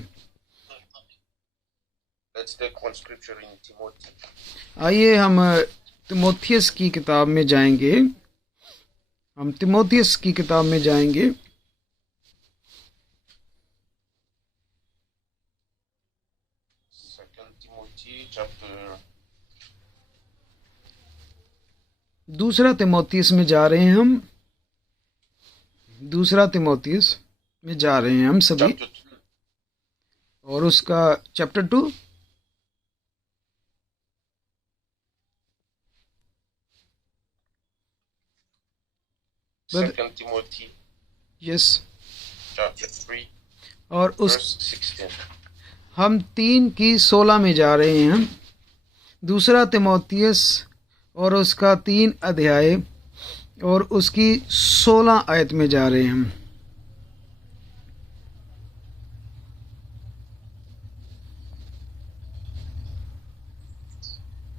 Let's take one scripture in Timothy. आइए हम तिमोथियस की किताब में जाएंगे। हम तिमोथियस की किताब में जाएंगे। दूसरा तिमोथियस में जा रहे हैं हम। दूसरा तिमोथियस में जा रहे हैं हम सभी, और उसका chapter 2। Second Timothy. Yes. Chapter 3. और उस verse 16. हम 3:16 में जा रहे हैं। दूसरा तिमोथियस और उसका 3 अध्याय और उसकी 16 आयत में जा रहे हैं हम।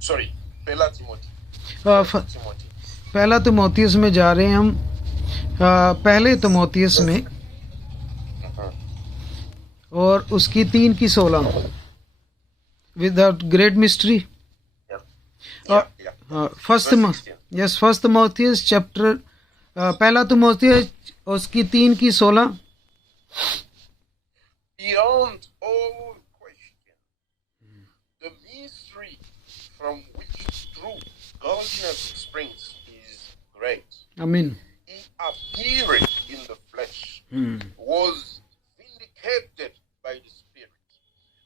Sorry, पहला Timothy. पहला तिमोथियस में जा रहे हैं हम। पहले तिमोथियस में और उसकी 3:16 without great mystery. First Timothy chapter, पहला तिमोथियस उसकी 3:16। Beyond all question, the mystery from which true godliness springs is great. आमीन। He appeared in the flesh, was vindicated by the Spirit,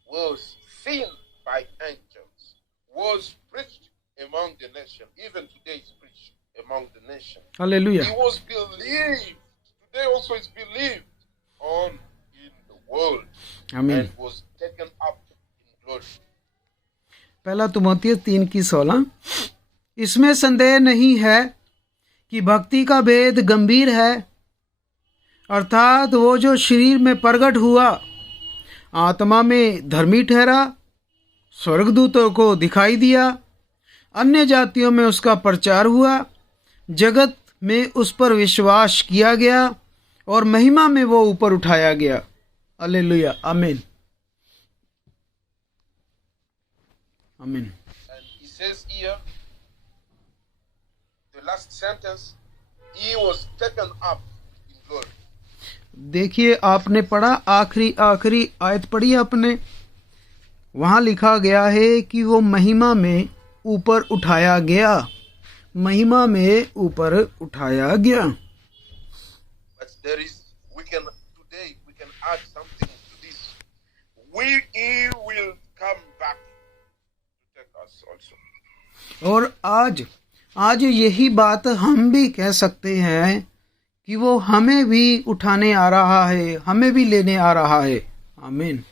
was seen by angels, was preached among the nation. Even today is preached among the nation. Hallelujah. He was believed. Today also is believed on in the world. आमीन। And was taken up in glory. पहला तिमोथियस 3:16। इसमें संदेह नहीं है कि भक्ति का भेद गंभीर है, अर्थात वो जो शरीर में प्रकट हुआ, आत्मा में धर्मी ठहरा, स्वर्गदूतों को दिखाई दिया, अन्य जातियों में उसका प्रचार हुआ, जगत में उस पर विश्वास किया गया और महिमा में वो ऊपर उठाया गया। हालेलुया। आमीन। आमीन। And he says here, the last sentence, he was taken up in glory. देखिए, आपने पढ़ा आखिरी आयत पढ़ी आपने, वहां लिखा गया है कि वो महिमा में ऊपर उठाया गया। महिमा में ऊपर उठाया गया। But today we can add something to this. He will come back to take us also. और आज यही बात हम भी कह सकते हैं कि वो हमें भी उठाने आ रहा है, हमें भी लेने आ रहा है। आमीन।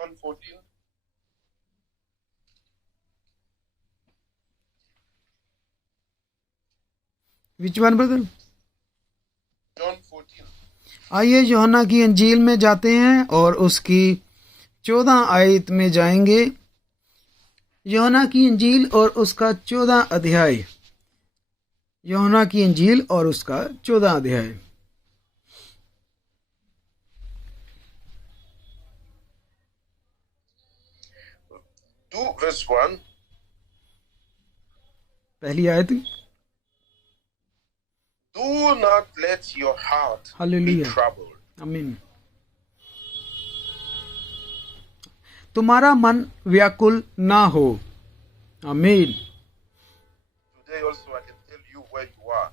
John 14. Which one brother? John 14. आइए यूहन्ना की अंजील में जाते हैं और उसकी 14 आयत में जाएंगे। यूहन्ना की अंजील और उसका 14 अध्याय। यूहन्ना की अंजील और उसका 14 अध्याय। 2 verse 1. पहली आयत। Do not let your heart be hallelujah. troubled. आमीन। तुम्हारा मन व्याकुल ना हो। आमीन। Today also I can tell you where you are.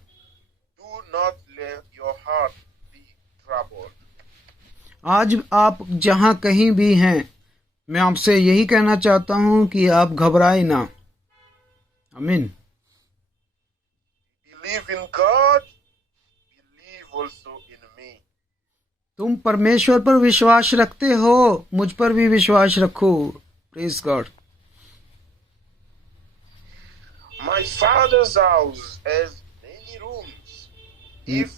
Do not let your heart be troubled. आज आप जहां कहीं भी हैं, मैं आपसे यही कहना चाहता हूं कि आप घबराए ना। आमीन। Believe in God, believe also in me. तुम परमेश्वर पर विश्वास रखते हो, मुझ पर भी विश्वास रखो। Praise God. My father's house has many rooms. If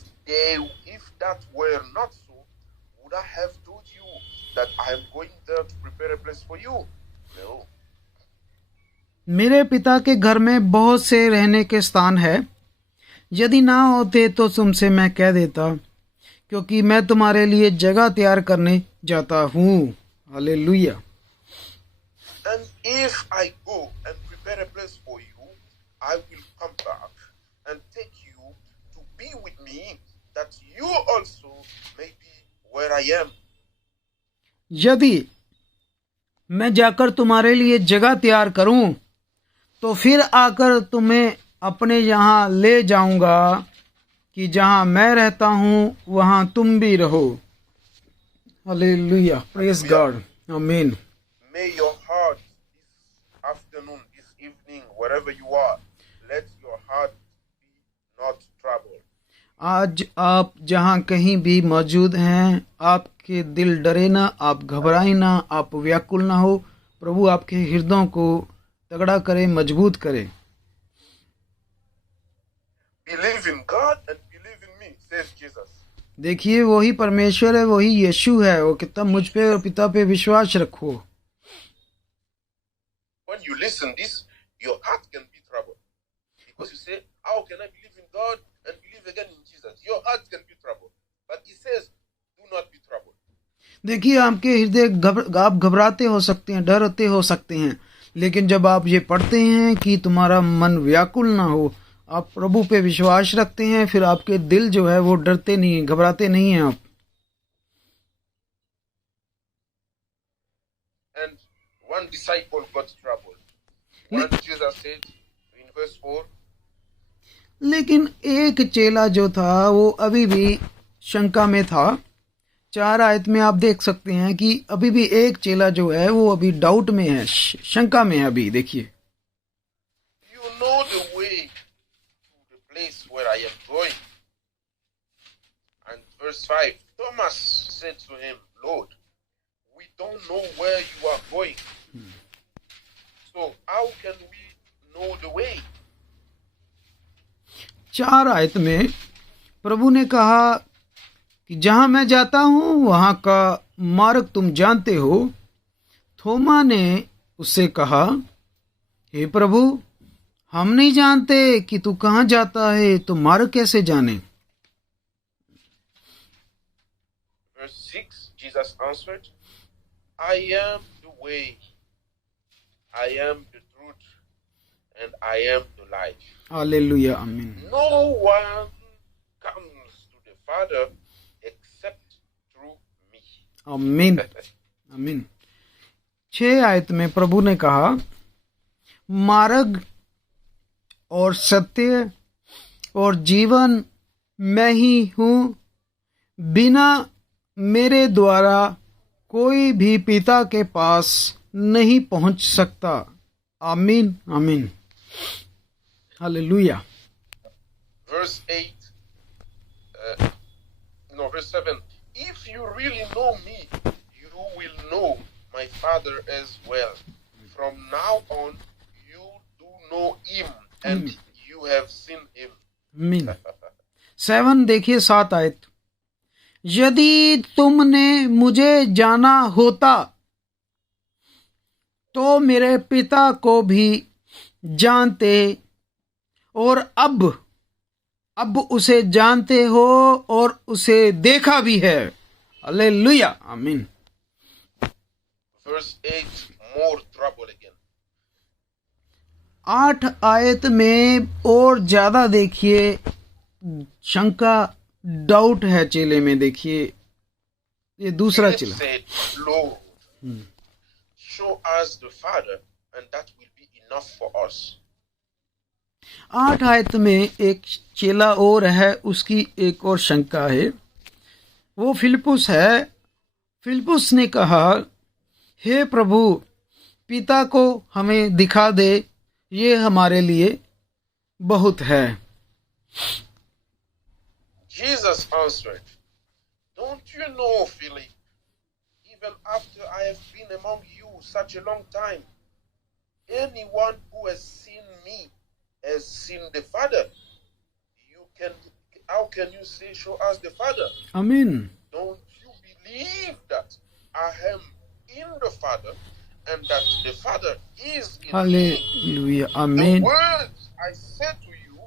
that were not so, would I have told you that I am going there to prepare a place for you? No. मेरे पिता के घर में बहुत से रहने के स्थान है, यदि ना होते तो तुमसे मैं कह देता, क्योंकि मैं तुम्हारे लिए जगह तैयार करने जाता हूँ। Hallelujah. And if I go and prepare a place for you, I will come back and take you to be with me, that you also may be where I am. यदि मैं जाकर तुम्हारे लिए जगह तैयार करूं, तो फिर आकर तुम्हें अपने यहाँ ले जाऊंगा, कि जहाँ मैं रहता हूँ वहाँ तुम भी रहो। हालेलुया। Praise God. आमीन। May your heart this afternoon, this evening, wherever you are, let your heart be not troubled. आज आप जहाँ कहीं भी मौजूद हैं, आपके दिल डरे ना, आप घबराए ना, आप व्याकुल ना हो। प्रभु आपके हृदयों को तगड़ा करे, मजबूत करे। Believe in God and believe in me, says Jesus. देखिए, वही परमेश्वर है, वही यीशु है। वो कहता मुझ पे और पिता पे विश्वास रखो। When you listen this, your heart can be troubled. Because you say, how can I believe in God and believe again in Jesus? Your heart can be troubled. But he says, do not be troubled. देखिए, आपके हृदय आप घबराते हो सकते हैं, डरते हो सकते हैं, लेकिन जब आप ये पढ़ते हैं कि तुम्हारा मन व्याकुल ना हो, आप प्रभु पे विश्वास रखते हैं, फिर आपके दिल जो है वो डरते नहीं, घबराते नहीं हैं आप। And one disciple got troubled. When Jesus said in verse 4, लेकिन एक चेला जो था वो अभी भी शंका में था। 4 आयत में आप देख सकते हैं कि अभी भी एक चेला जो है वो अभी डाउट में है, शंका में है अभी। देखिए, you know the way to the place where I am going. And verse 5, Thomas said to him, Lord, we don't know where you are going. So how can we know the way? 4 आयत में प्रभु ने कहा कि जहां मैं जाता हूं वहां का मार्ग तुम जानते हो। थोमा ने उससे कहा, हे प्रभु, हम नहीं जानते कि तू कहां जाता है, तो मार्ग कैसे जाने। Verse 6, Jesus answered, I am the way, I am the truth, and I am the life. Hallelujah. आमीन। No one comes to the Father except through me. आमीन। आमीन। 6 आयत में प्रभु ने कहा, मार्ग और सत्य और जीवन मैं ही हूँ, बिना मेरे द्वारा कोई भी पिता के पास नहीं पहुंच सकता। आमीन। आमीन। Hallelujah. Verse 8, verse 7. If you really know me, you will know my Father as well. From now on, you do know him, and you have seen him. Mean 7 देखिए 7 आयत। यदि तुमने मुझे जाना होता तो मेरे पिता को भी जानते और अब उसे जानते हो और उसे देखा भी है। हालेलुया, आमीन। Verse 8, more trouble again. 8 आयत में और ज्यादा देखिए शंका, डाउट है चेले में। देखिए ये दूसरा Philip चेला। said, Lord, show us the Father, and that will be enough for us. 8 आयत में एक चेला और है, उसकी एक और शंका है। वो फिलिपुस है। फिलिपुस ने कहा, हे प्रभु, पिता को हमें दिखा दे, ये हमारे लिए बहुत है। Jesus answered, don't you know, Philip, even after I have been among you such a long time, anyone who has seen me has seen the Father. How can you say, show us the Father? आमीन। Don't you believe that I am in the Father and that the Father is in me? Hallelujah, The आमीन। words I said to you,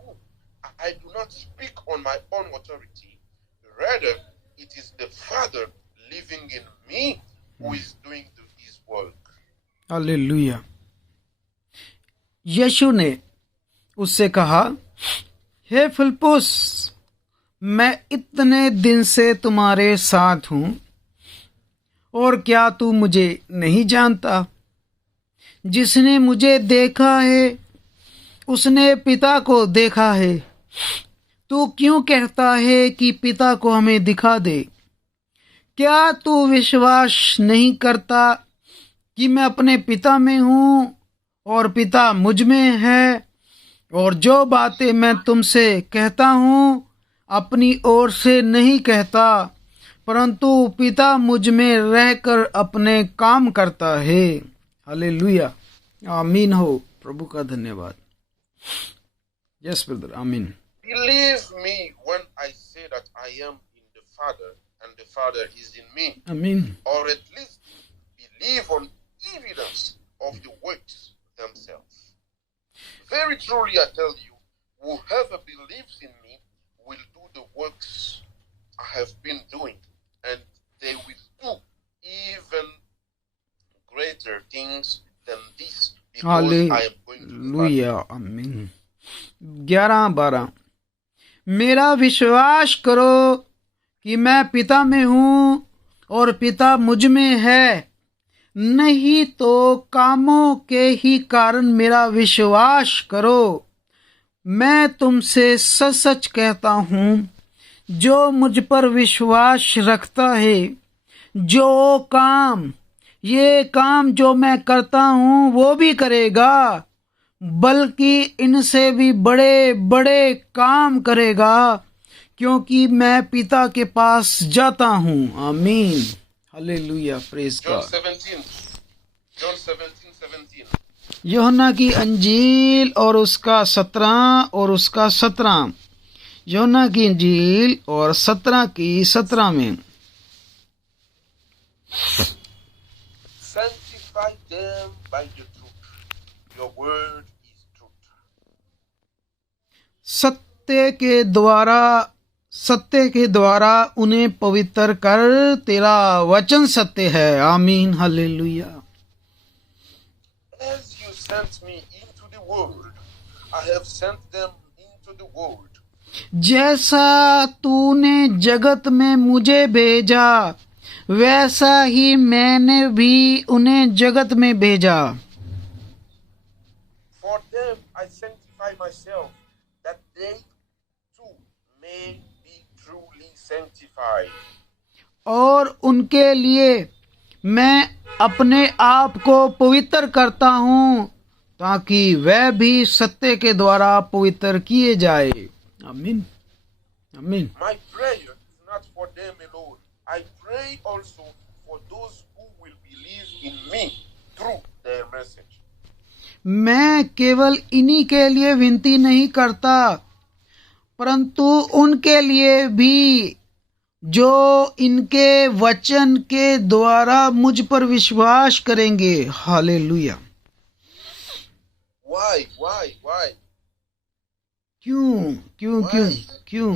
I do not speak on my own authority. Rather, it is the Father living in me who is doing his work. Hallelujah. यीशु ने उससे कहा, हे फिलिपुस, मैं इतने दिन से तुम्हारे साथ हूं और क्या तू मुझे नहीं जानता? जिसने मुझे देखा है उसने पिता को देखा है। तू क्यों कहता है कि पिता को हमें दिखा दे? क्या तू विश्वास नहीं करता कि मैं अपने पिता में हूं और पिता मुझ में है? और जो बातें मैं तुमसे कहता हूं अपनी ओर से नहीं कहता, परंतु पिता मुझ में रहकर अपने काम करता है। हालेलुया, आमीन हो। प्रभु का धन्यवाद। यस ब्रदर, आमीन। Believe me when I say that I am in the Father and the Father is in me. आमीन। Or at least believe on evidence of the works themselves. Very truly I tell you, whoever believes in me will do the works I have been doing, and they will do even greater things than this, because I am going to the Father. Hallelujah, आमीन। 11-12 मेरा विश्वास करो कि मैं पिता में हूँ और पिता मुझ में है, नहीं तो कामों के ही कारण मेरा विश्वास करो। मैं तुमसे सच सच कहता हूँ, जो मुझ पर विश्वास रखता है, ये काम जो मैं करता हूँ वो भी करेगा, बल्कि इनसे भी बड़े बड़े काम करेगा, क्योंकि मैं पिता के पास जाता हूँ। आमीन। Hallelujah, praise John God. 17:17. यूहन्ना की अंजील और उसका 17 यूहन्ना की अंजील और 17 में। Sanctify them by the truth. Your word is truth. सत्य के द्वारा उन्हें पवित्र कर, तेरा वचन सत्य है। आमीन। Hallelujah. As you sent me into the world, I have sent them into the world. जैसा तूने जगत में मुझे भेजा, वैसा ही मैंने भी उन्हें जगत में भेजा। For them I sanctify myself, that they too may be truly sanctified. और उनके लिए मैं अपने आप को पवित्र करता हूँ, ताकि वह भी सत्य के द्वारा पवित्र किए जाए। आमीन, आमीन। My prayer is not for them alone. I pray also for those who will believe in me through their message. मैं केवल इन्हीं के लिए विनती नहीं करता, परंतु उनके लिए भी जो इनके वचन के द्वारा मुझ पर विश्वास करेंगे। हालेलुया। Why? क्यों?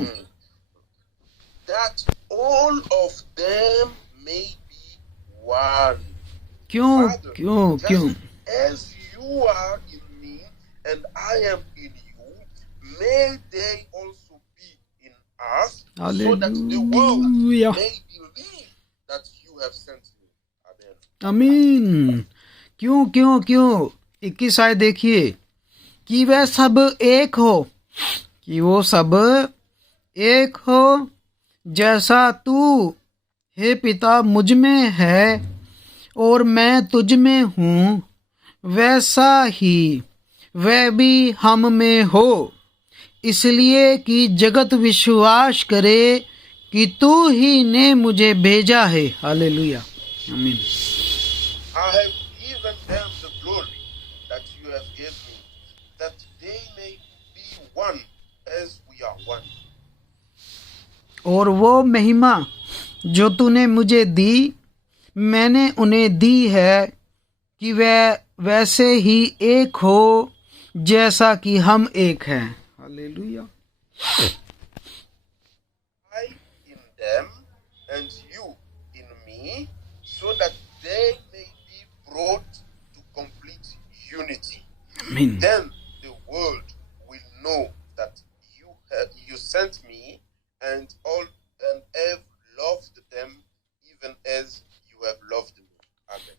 That all of them may be one. Father, क्यों? as you are in me and I am in you, may they also be in us, so that the world hallelujah. may believe that you have sent me. Amen. आमीन। क्यों? 21 आयत देखिए, कि वह सब एक हो, कि वो सब एक हो, जैसा तू हे पिता मुझ में है और मैं तुझ में हूँ, वैसा ही वह भी हम में हो, इसलिए कि जगत विश्वास करे कि तू ही ने मुझे भेजा है। हालेलुया। आमीन। I have given them the glory that you have given me, that they may be one as we are one. और वो महिमा जो तूने मुझे दी, मैंने उन्हें दी है कि वह वैसे ही एक हो जैसा कि हम एक हैं। Hallelujah. I in them and you in me, so that they may be brought to complete unity. आमीन। Then the world will know that you sent me and have loved them even as you have loved me. Amen.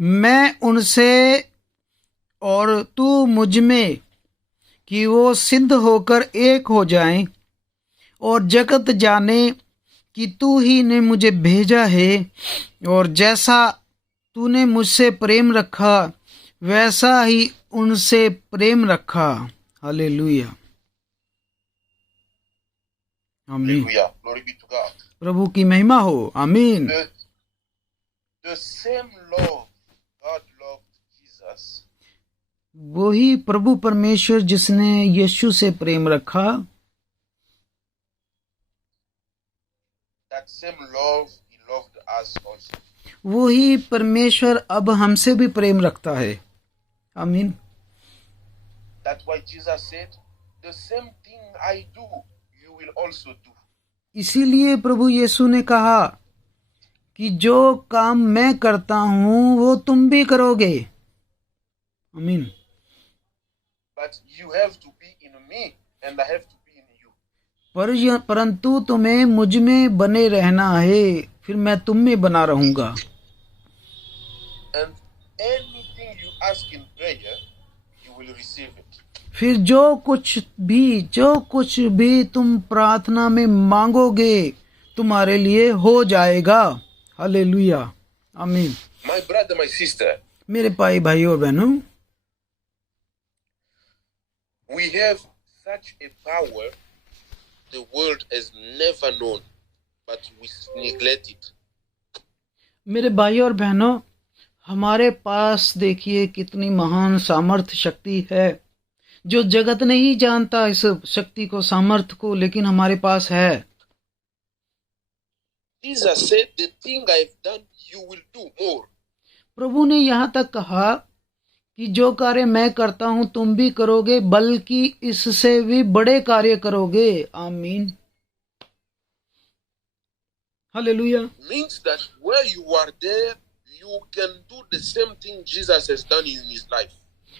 मैं उनसे और तू मुझ में, कि वो सिद्ध होकर एक हो जाएं, और जगत जाने कि तू ही ने मुझे भेजा है, और जैसा तूने मुझसे प्रेम रखा वैसा ही उनसे प्रेम रखा। हालेलुया। आमीन। Hallelujah. Glory be to God. प्रभु की महिमा हो। आमीन। The same love God loved Jesus, वही प्रभु परमेश्वर जिसने यीशु से प्रेम रखा, that same love He loved us also. वही परमेश्वर अब हमसे भी प्रेम रखता है। आमीन। That's why Jesus said, the same thing I do, you will also do. इसीलिए प्रभु यीशु ने कहा कि जो काम मैं करता हूँ वो तुम भी करोगे। आमीन। But you have to be in me and I have to be in you. परंतु तुम्हें मुझ में बने रहना है, फिर मैं तुम में बना रहूंगा। And anything you ask in prayer, you will receive it. फिर जो कुछ भी तुम प्रार्थना में मांगोगे तुम्हारे लिए हो जाएगा। हालेलुया। आमीन। My brother, my sister, मेरे भाई और बहनों, we have such a power the world has never known, but we neglect it. मेरे भाई और बहनों, हमारे पास देखिए कितनी महान सामर्थ्य शक्ति है, जो जगत नहीं जानता इस शक्ति को, सामर्थ्य को, लेकिन हमारे पास है। Jesus said, the thing I've done, you will do more. प्रभु ने यहाँ तक कहा कि जो कार्य मैं करता हूँ तुम भी करोगे, बल्कि इससे भी बड़े कार्य करोगे। आमीन। Hallelujah. Means that where you are there, you can do the same thing Jesus has done in his life.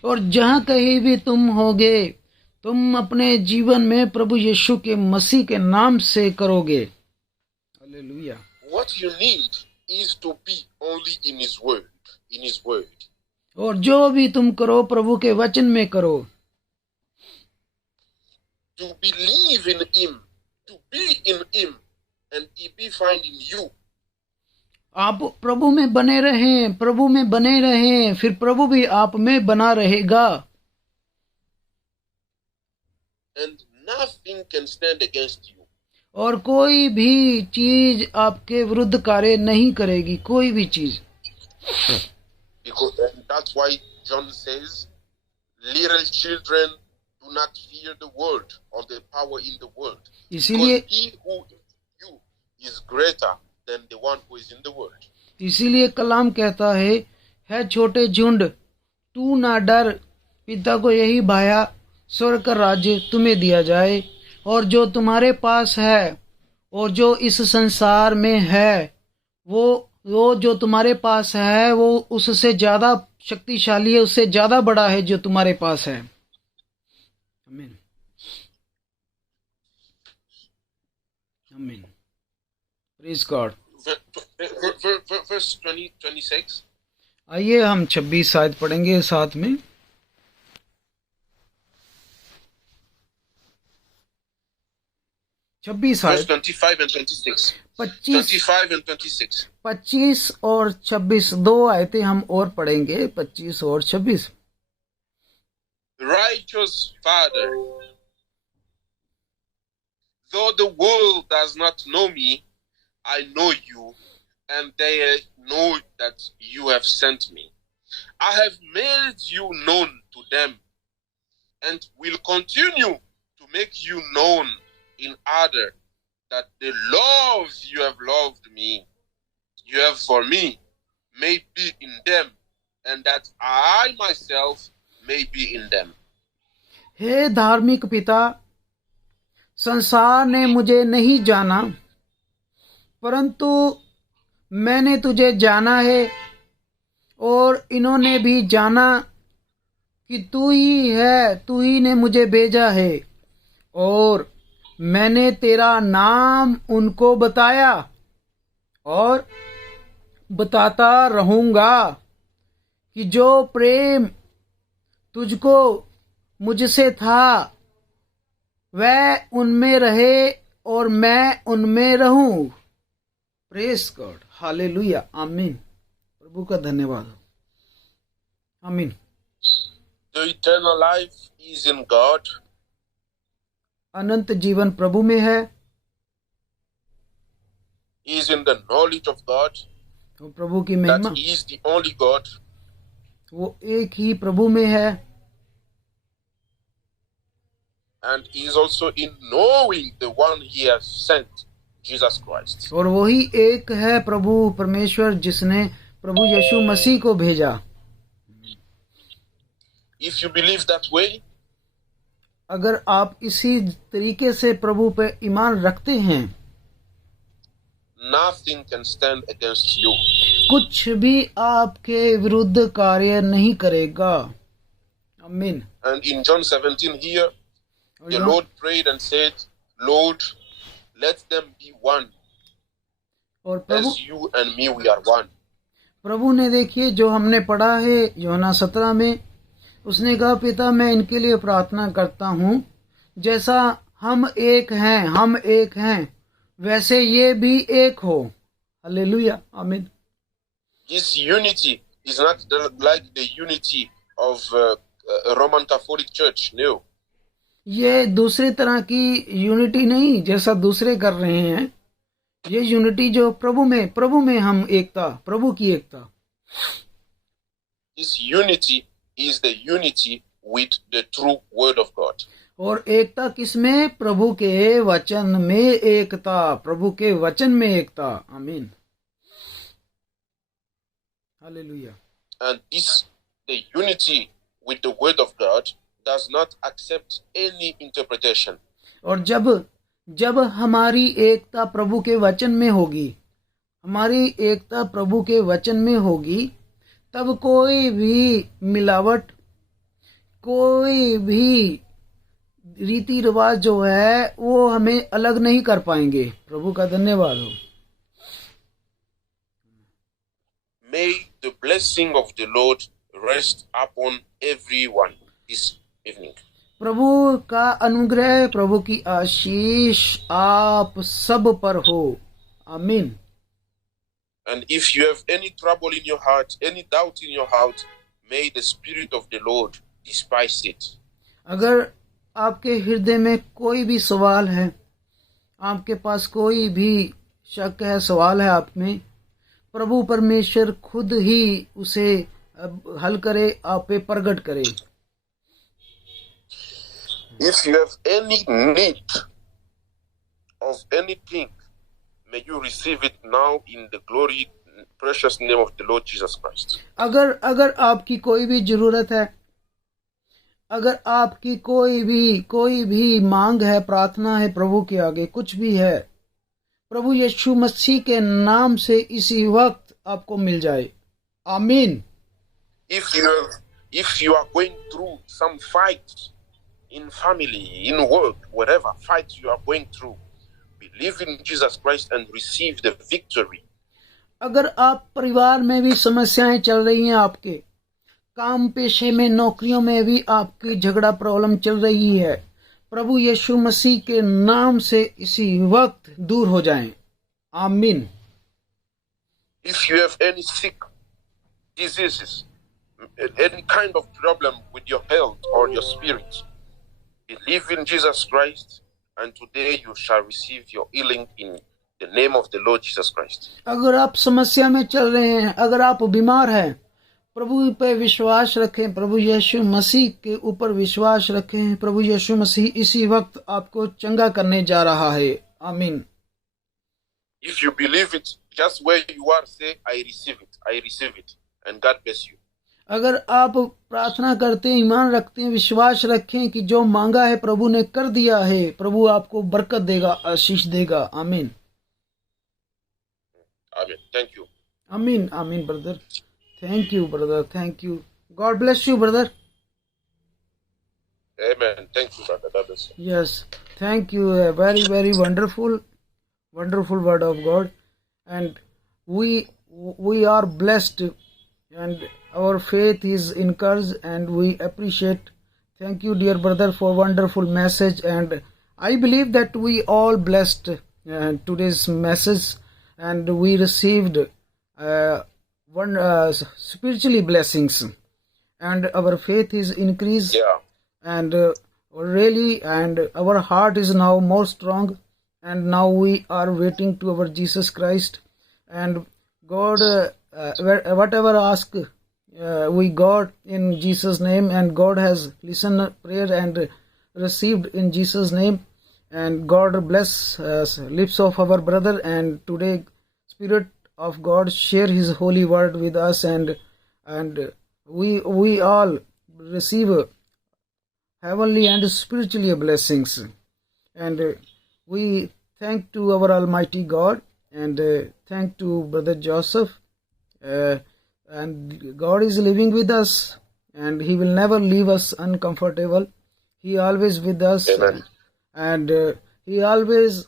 और जहाँ कहीं भी तुम होगे, तुम अपने जीवन में प्रभु यीशु के मसीह के नाम से करोगे। Hallelujah. What you need is to be only in his word, in his word. और जो भी तुम करो प्रभु के वचन में करो। To believe in him, to be in him, and he be found in you. आप प्रभु में बने रहें, फिर प्रभु भी आप में बना रहेगा। And nothing can stand against you. और कोई भी चीज आपके विरुद्ध कार्य नहीं करेगी, कोई भी चीज। And that's why John says, little children, do not fear the world or the power in the world. इसीलिए Because he who in you is greater than the one who is in the world. इसीलिए कलाम कहता है छोटे झुंड, तू ना डर, पिता को यही भाया, स्वर्ग का राज्य तुम्हें दिया जाए। और जो तुम्हारे पास है और जो इस संसार में है, वो जो तुम्हारे पास है वो उससे ज्यादा शक्तिशाली है, उससे ज्यादा बड़ा है जो तुम्हारे पास है। आमीन, आमीन, प्रेज गॉड। Verse 26. आइए हम 26 आयत पढ़ेंगे साथ में। 26 Verse आयत 25 and 26. 25 25 and 26. 25 और 26 दो आयतें हम और पढ़ेंगे, 25 और 26। Righteous Father, though the world does not know me, I know you, and they know that you have sent me. I have made you known to them, and will continue to make you known in order that the love you have loved me, you have for me, may be in them, and that I myself may be in them. हे धार्मिक पिता, संसार ने मुझे नहीं जाना, परंतु मैंने तुझे जाना है, और इन्होंने भी जाना कि तू ही ने मुझे भेजा है, और मैंने तेरा नाम उनको बताया और बताता रहूंगा, कि जो प्रेम तुझको मुझसे था वह उनमें रहे और मैं उनमें रहूं। प्रेज गॉड, हालेलुया, आमीन। प्रभु का धन्यवाद हो, आमीन। The eternal life is in God. अनंत जीवन प्रभु में है, Is in the knowledge of God. वो प्रभु की That महिमा, He is the only God. वो एक ही प्रभु में है, And He is also in knowing the one He has sent, Jesus Christ. और वही एक है प्रभु परमेश्वर जिसने प्रभु यीशु मसीह को भेजा। If you believe that way, अगर आप इसी तरीके से प्रभु पे ईमान रखते हैं, nothing can stand against you. कुछ भी आपके विरुद्ध कार्य नहीं करेगा। आमीन। And in John 17 here, the Lord prayed and said, Lord, let them be one, और प्रभु as you and me we are one. प्रभु ने, देखिए जो हमने पढ़ा है यूहन्ना 17 में, उसने कहा, पिता मैं इनके लिए प्रार्थना करता हूँ, जैसा हम एक हैं वैसे ये भी एक हो। हालेलुया, आमीन। This unity is not like the unity of Roman Catholic Church, no. ये दूसरे तरह की यूनिटी नहीं जैसा दूसरे कर रहे हैं, ये यूनिटी जो प्रभु में हम एकता, प्रभु की एकता। This unity is the unity with the true word of God. और एकता किसमें? प्रभु के वचन में एकता, प्रभु के वचन में एकता। आमीन, hallelujah. And this, the unity with the word of God, does not accept any interpretation. और जब हमारी एकता प्रभु के वचन में होगी, हमारी एकता प्रभु के वचन में होगी, तब कोई भी मिलावट, कोई भी रीति रिवाज जो है वो हमें अलग नहीं कर पाएंगे। प्रभु का धन्यवाद हो। May the blessing of the Lord rest upon everyone this evening. प्रभु का अनुग्रह, प्रभु की आशीष आप सब पर हो। आमीन। And if you have any trouble in your heart, any doubt in your heart, may the Spirit of the Lord despise it. अगर आपके हृदय में कोई भी सवाल है, आपके पास कोई भी शक है, सवाल है आप में, प्रभु परमेश्वर खुद ही उसे हल करे, आप पे प्रकट करे। If you have any need of anything, may you receive it now in the glory, precious name of the Lord Jesus Christ. अगर आपकी कोई भी जरूरत है, अगर आपकी कोई भी मांग है, प्रार्थना है प्रभु के आगे, कुछ भी है, प्रभु यीशु मसीह के नाम से इसी वक्त आपको मिल जाए। आमीन। If you are going through some fights in family, in work, whatever fights you are going through, believe in Jesus Christ and receive the victory. अगर आप परिवार में भी समस्याएं चल रही हैं, आपके काम पेशे में, नौकरियों में भी आपकी झगड़ा प्रॉब्लम चल रही है, प्रभु यीशु मसीह के नाम से इसी वक्त दूर हो जाएं। आमीन। If you have any sick diseases, any kind of problem with your health or your spirit, believe in Jesus Christ and today you shall receive your healing in the name of the Lord Jesus Christ. अगर आप समस्या में चल रहे हैं, अगर आप बीमार हैं, प्रभु पे विश्वास रखें, प्रभु यीशु मसीह के ऊपर विश्वास रखें। प्रभु यीशु मसीह इसी वक्त आपको चंगा करने जा रहा है। आमीन। If you believe it, just where you are, say, I receive it, and God bless you. अगर आप प्रार्थना करते हैं, ईमान रखते हैं, विश्वास रखें कि जो मांगा है प्रभु ने कर दिया है, प्रभु आपको बरकत देगा, आशीष देगा। आमीन। Amen. Thank you. आमीन। आमीन brother. Thank you brother, thank you. God bless you brother. Amen. Thank you, brother. God bless you. Yes, thank you. A very, very wonderful word of God, and we are blessed, and our faith is encouraged, and we appreciate. Thank you, dear brother, for wonderful message, and I believe that we all blessed today's message, and we received spiritually blessings, and our faith is increased. Yeah. And really, and our heart is now more strong, and now we are waiting to our Jesus Christ, and God, whatever ask we got in Jesus name, and God has listened prayer and received in Jesus name, and God bless lips of our brother, and today Spirit of God share his holy word with us, and we all receive heavenly and spiritually blessings, and we thank to our Almighty God, and thank to Brother Joseph, and God is living with us, and he will never leave us uncomfortable. He always with us. Amen. And he always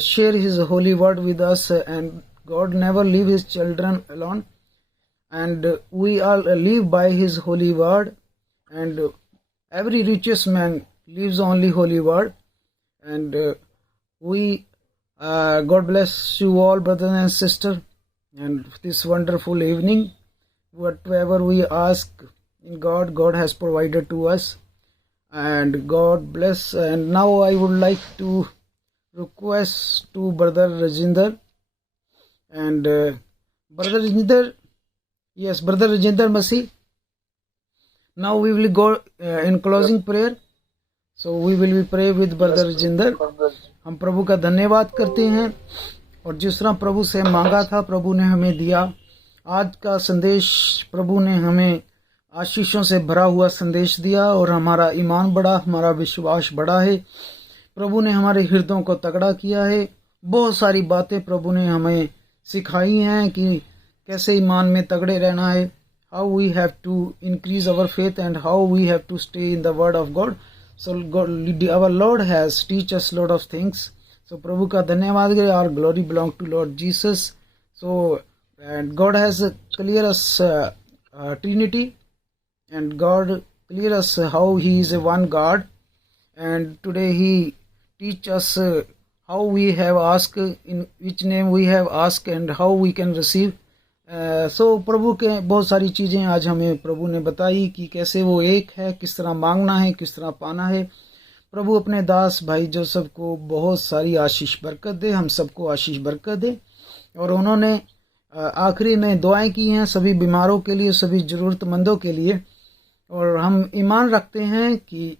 share his holy word with us, and God never leave his children alone, and we all live by his holy word, and every righteous man lives only holy word, and we God bless you all, brothers and sisters, and this wonderful evening. Whatever we ask in God, God has provided to us, and God bless. And now I would like to request to Brother Rajinder, and Brother Rajinder, yes, Brother Rajinder Masih. Now we will go in closing prayer. So we will be pray with Brother Rajinder. हम प्रभु का धन्यवाद करते हैं, और जिस तरह प्रभु से मांगा था प्रभु ने हमें दिया। आज का संदेश प्रभु ने हमें आशीषों से भरा हुआ संदेश दिया, और हमारा ईमान बढ़ा, हमारा विश्वास बढ़ा है। प्रभु ने हमारे हृदयों को तगड़ा किया है। बहुत सारी बातें प्रभु ने हमें सिखाई हैं कि कैसे ईमान में तगड़े रहना है, how we have to increase our faith, and how we have to stay in the word of God. So God, our Lord has teach us lot of things. So प्रभु का धन्यवाद करें। Our glory belong to Lord Jesus. So and God has clear us Trinity, and God clear us how He is a one God, and today He teach us how we have asked, in which name we have asked, and how we can receive. सो प्रभु के बहुत सारी चीज़ें आज हमें प्रभु ने बताई कि कैसे वो एक है, किस तरह मांगना है, किस तरह पाना है। प्रभु अपने दास भाई जोसेफ को बहुत सारी आशीष बरकत दे, हम सबको आशीष बरकत दे। और उन्होंने आखिरी में दुआएं की हैं सभी बीमारों के लिए, सभी ज़रूरतमंदों के लिए, और हम ईमान रखते हैं कि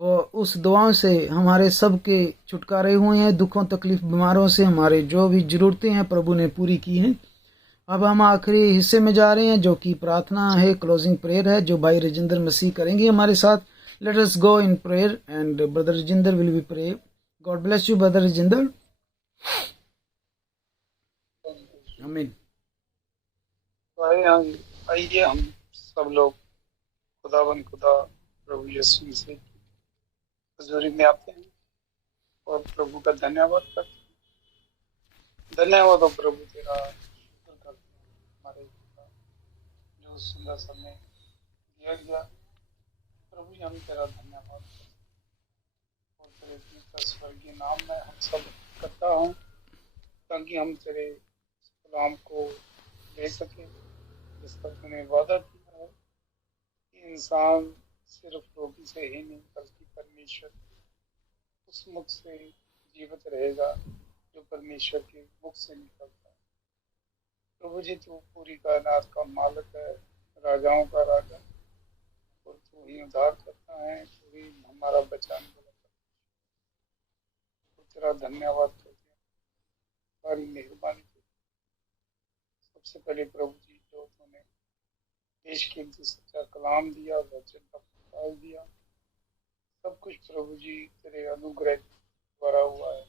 उस दुआओं से हमारे सब के छुटकारे हुए हैं, दुखों तकलीफ बीमारों से हमारे जो भी ज़रूरतें हैं प्रभु ने पूरी की हैं। अब हम आखिरी हिस्से में जा रहे हैं जो कि प्रार्थना है, क्लोजिंग प्रेयर है, जो भाई राजेंद्र मसीह करेंगे हमारे साथ। Let us go in prayer and brother Rajendra will be pray. God bless you brother Rajendra. आमीन। आइए हम सब लोग खुदा प्रभु यीशु मसीह की हजूरी में आते हैं और प्रभु का धन्यवाद करते हैं। धन्यवाद हो प्रभु तेरा, हमारे जो सुंदर समय दिया गया प्रभु, हम तेरा धन्यवाद करते हैं और तेरे पवित्र स्वर्गीय नाम में हम सब करता हूँ ताकि हम तेरे कलाम को ले सके, जिसका तूने वादा किया है कि इंसान सिर्फ रोटी से ही नहीं बल्कि परमेश्वर उस मुख से जीवित रहेगा जो परमेश्वर के मुख से निकलता है। प्रभु जी, तू पूरी कायनात का मालिक है, राजाओं का राजा, और तू ही उद्धार करता है, तू ही हमारा बचाने वाला है। तो तेरा धन्यवाद करते हैं, सारी मेहरबानी करते हैं। सबसे पहले प्रभु जी, जो तूने देश के लिए सच्चा कलाम दिया, वचन का प्रकाश दिया, सब कुछ प्रभु जी तेरे अनुग्रह द्वारा हुआ है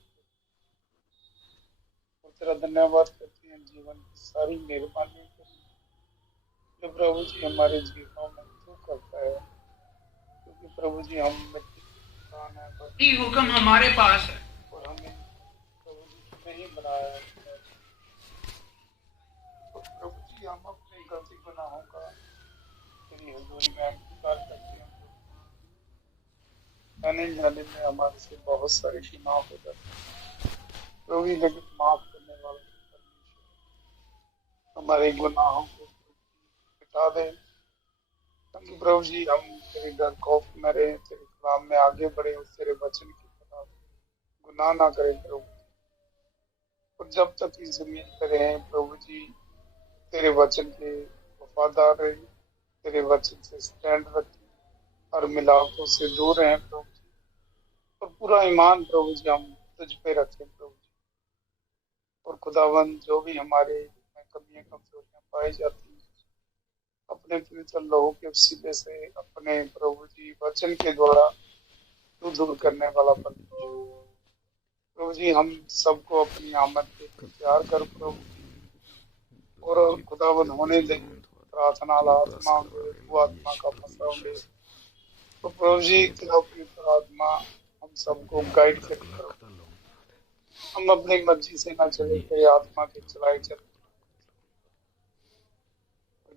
और तेरा धन्यवाद करते हैं जीवन की सारी मेहरबानी जो प्रभु जी हमारे जीवनों में तू करता है, क्योंकि प्रभु जी हम मिट्टी है, हुक्म हमारे पास है और हमें प्रभु जी नहीं बनाया है। तो प्रभु जी हम अपनी गलती गुनाहों का तेरी हजूरी में अंगीकार करते हैं। आने जाने में हमारे से बहुत सारे गुनाह हो जाते हैं प्रभु, लेकिन माफ करने वाला परमेश्वर हमारे गुनाहों को मिटा दे, ताकि प्रभु जी हम तेरे डर खौफ में रहे, तेरे कलाम में आगे बढ़े और तेरे वचन की तरह गुनाह ना करें प्रभु। और जब तक इस जमीन पर रहे प्रभु जी, तेरे वचन के वफादार रहे, तेरे वचन से स्टैंड रखें और मिलावटों से दूर रहें प्रभु जी, और पूरा ईमान प्रभु जी हम तुझ पे रखें प्रभु जी। और खुदावंद, जो भी हमारे कमियां कमजोरियां पाई जाती हैं, अपने पवित्र लहू के वसीले से अपने प्रभु जी वचन के द्वारा तू दूर करने वाला परमेश्वर प्रभु जी, हम सबको अपनी आमद के तैयार कर प्रभु जी, और खुदावंद होने दे प्रार्थना आत्मा होंगे, वो आत्मा का फंसा होंगे, तो प्रभु जी तेरा पवित्र आत्मा हम सबको गाइड करो, हम अपनी मर्जी से ना चले, तेरे आत्मा के चलाए चले।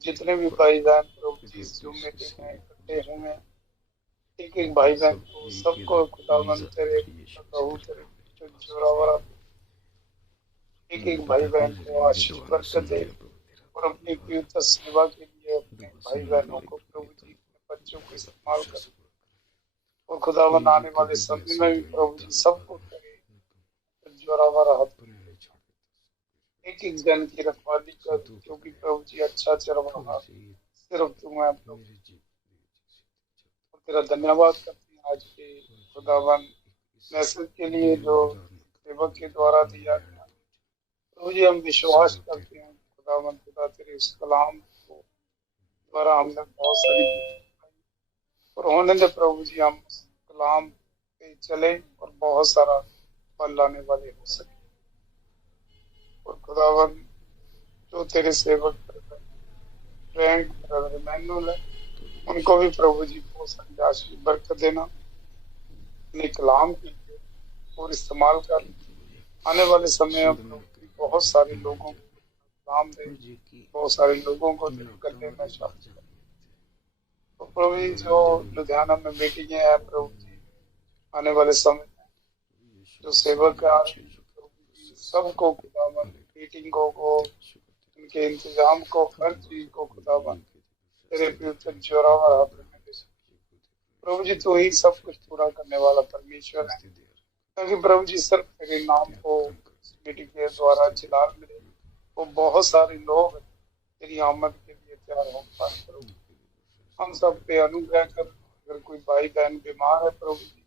जितने भी भाई बहन प्रभु जी इस जूम मीटिंग में इकट्ठे हुए, एक एक भाई बहन को सबको खुदावंद तेरे प्रभु तेरे जोरावर एक एक भाई बहन को आशीष बरकत दे, और अपनी पवित्र सेवा के लिए अपने भाई बहनों को प्रभु जी अपने बच्चों को इस्तेमाल कर, और खुदावंद आने वाले समय में भी प्रभु जी सबको करे जोरावर हाथ, एक एक जन की रखवाली कर, क्योंकि प्रभु जी अच्छा चरवाहा सिर्फ तुम है प्रभु। और तेरा धन्यवाद करते हैं आज के खुदावंद मैसेज के लिए जो सेवक के द्वारा दिया गया प्रभु जी, हम विश्वास करते हैं खुदावंद खुदा तेरे इस कलाम को द्वारा हमने बहुत सारी और होने दे प्रभु जी, हम कलाम पे चले और बहुत सारा फल लाने वाले हो सके। और खुदावंद जो तेरे सेवक फ्रैंक ब्रदर मैनुअल है, उनको भी प्रभु जी बहुत सारी आशीष बरकत देना, अपने कलाम के लिए और इस्तेमाल कर आने वाले समय में बहुत सारे लोगों को कलाम दे, बहुत सारे लोगों को करने में शामिल कर। तो प्रभु जी जो लुधियाना में मीटिंग है प्रभु जी, आने वाले समय में जो सेवक आ रहे सबको खुदावंद मीटिंगों को, उनके इंतजाम को, हर चीज को खुदावंद तेरे पवित्र जोरावर हाथ में दे सके। प्रभु जी तो ही सब कुछ पूरा करने वाला परमेश्वर है, ताकि प्रभु जी सिर्फ तेरे नाम को मीटिंग के द्वारा चिल्लाने मिले, वो बहुत सारे लोग तेरी आमद के लिए तैयार हो पाए। प्रभु हम सब पे अनुग्रह कर। अगर कोई भाई बहन बीमार है प्रभु जी,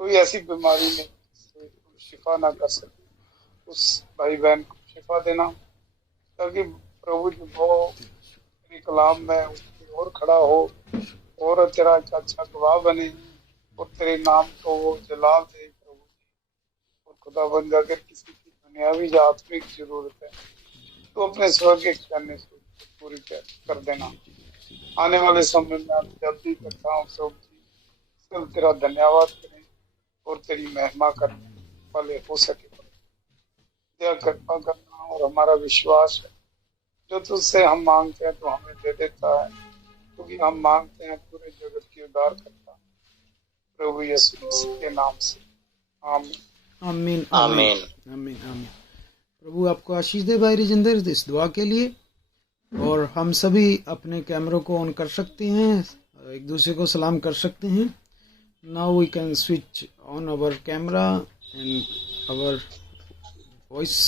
कोई ऐसी बीमारी में जिससे शिफा ना कर सके, उस भाई बहन को शिफा देना, ताकि प्रभु जी वो तेरे कलाम में उसकी ओर खड़ा हो और तेरा एक अच्छा गवाह बने और तेरे नाम को वो जलाल दे प्रभु जी। और खुदाबंद अगर किसी की दुनियावी या आत्मिक जरूरत है तो अपने स्वर्ग के कहने से पूरी कर देना। आने वाले समय में आप जब भी करता हूँ प्रभु जी, सिर्फ तेरा धन्यवाद करें और तेरी महिमा करने वाले हो सके। दया कृपा करना, और हमारा विश्वास है जो तुझसे हम मांगते हैं तो हमें दे देता है, क्योंकि हम मांगते हैं पूरे जगत की उद्धार करता प्रभु यीशु मसीह के नाम से, आमीन आमीन आमीन। आमीन आमीन। प्रभु आपको आशीष दे भाई राजेंद्र इस दुआ के लिए। और हम सभी अपने कैमरों को ऑन कर सकते हैं, एक दूसरे को सलाम कर सकते हैं। Now we can switch on our camera and our voice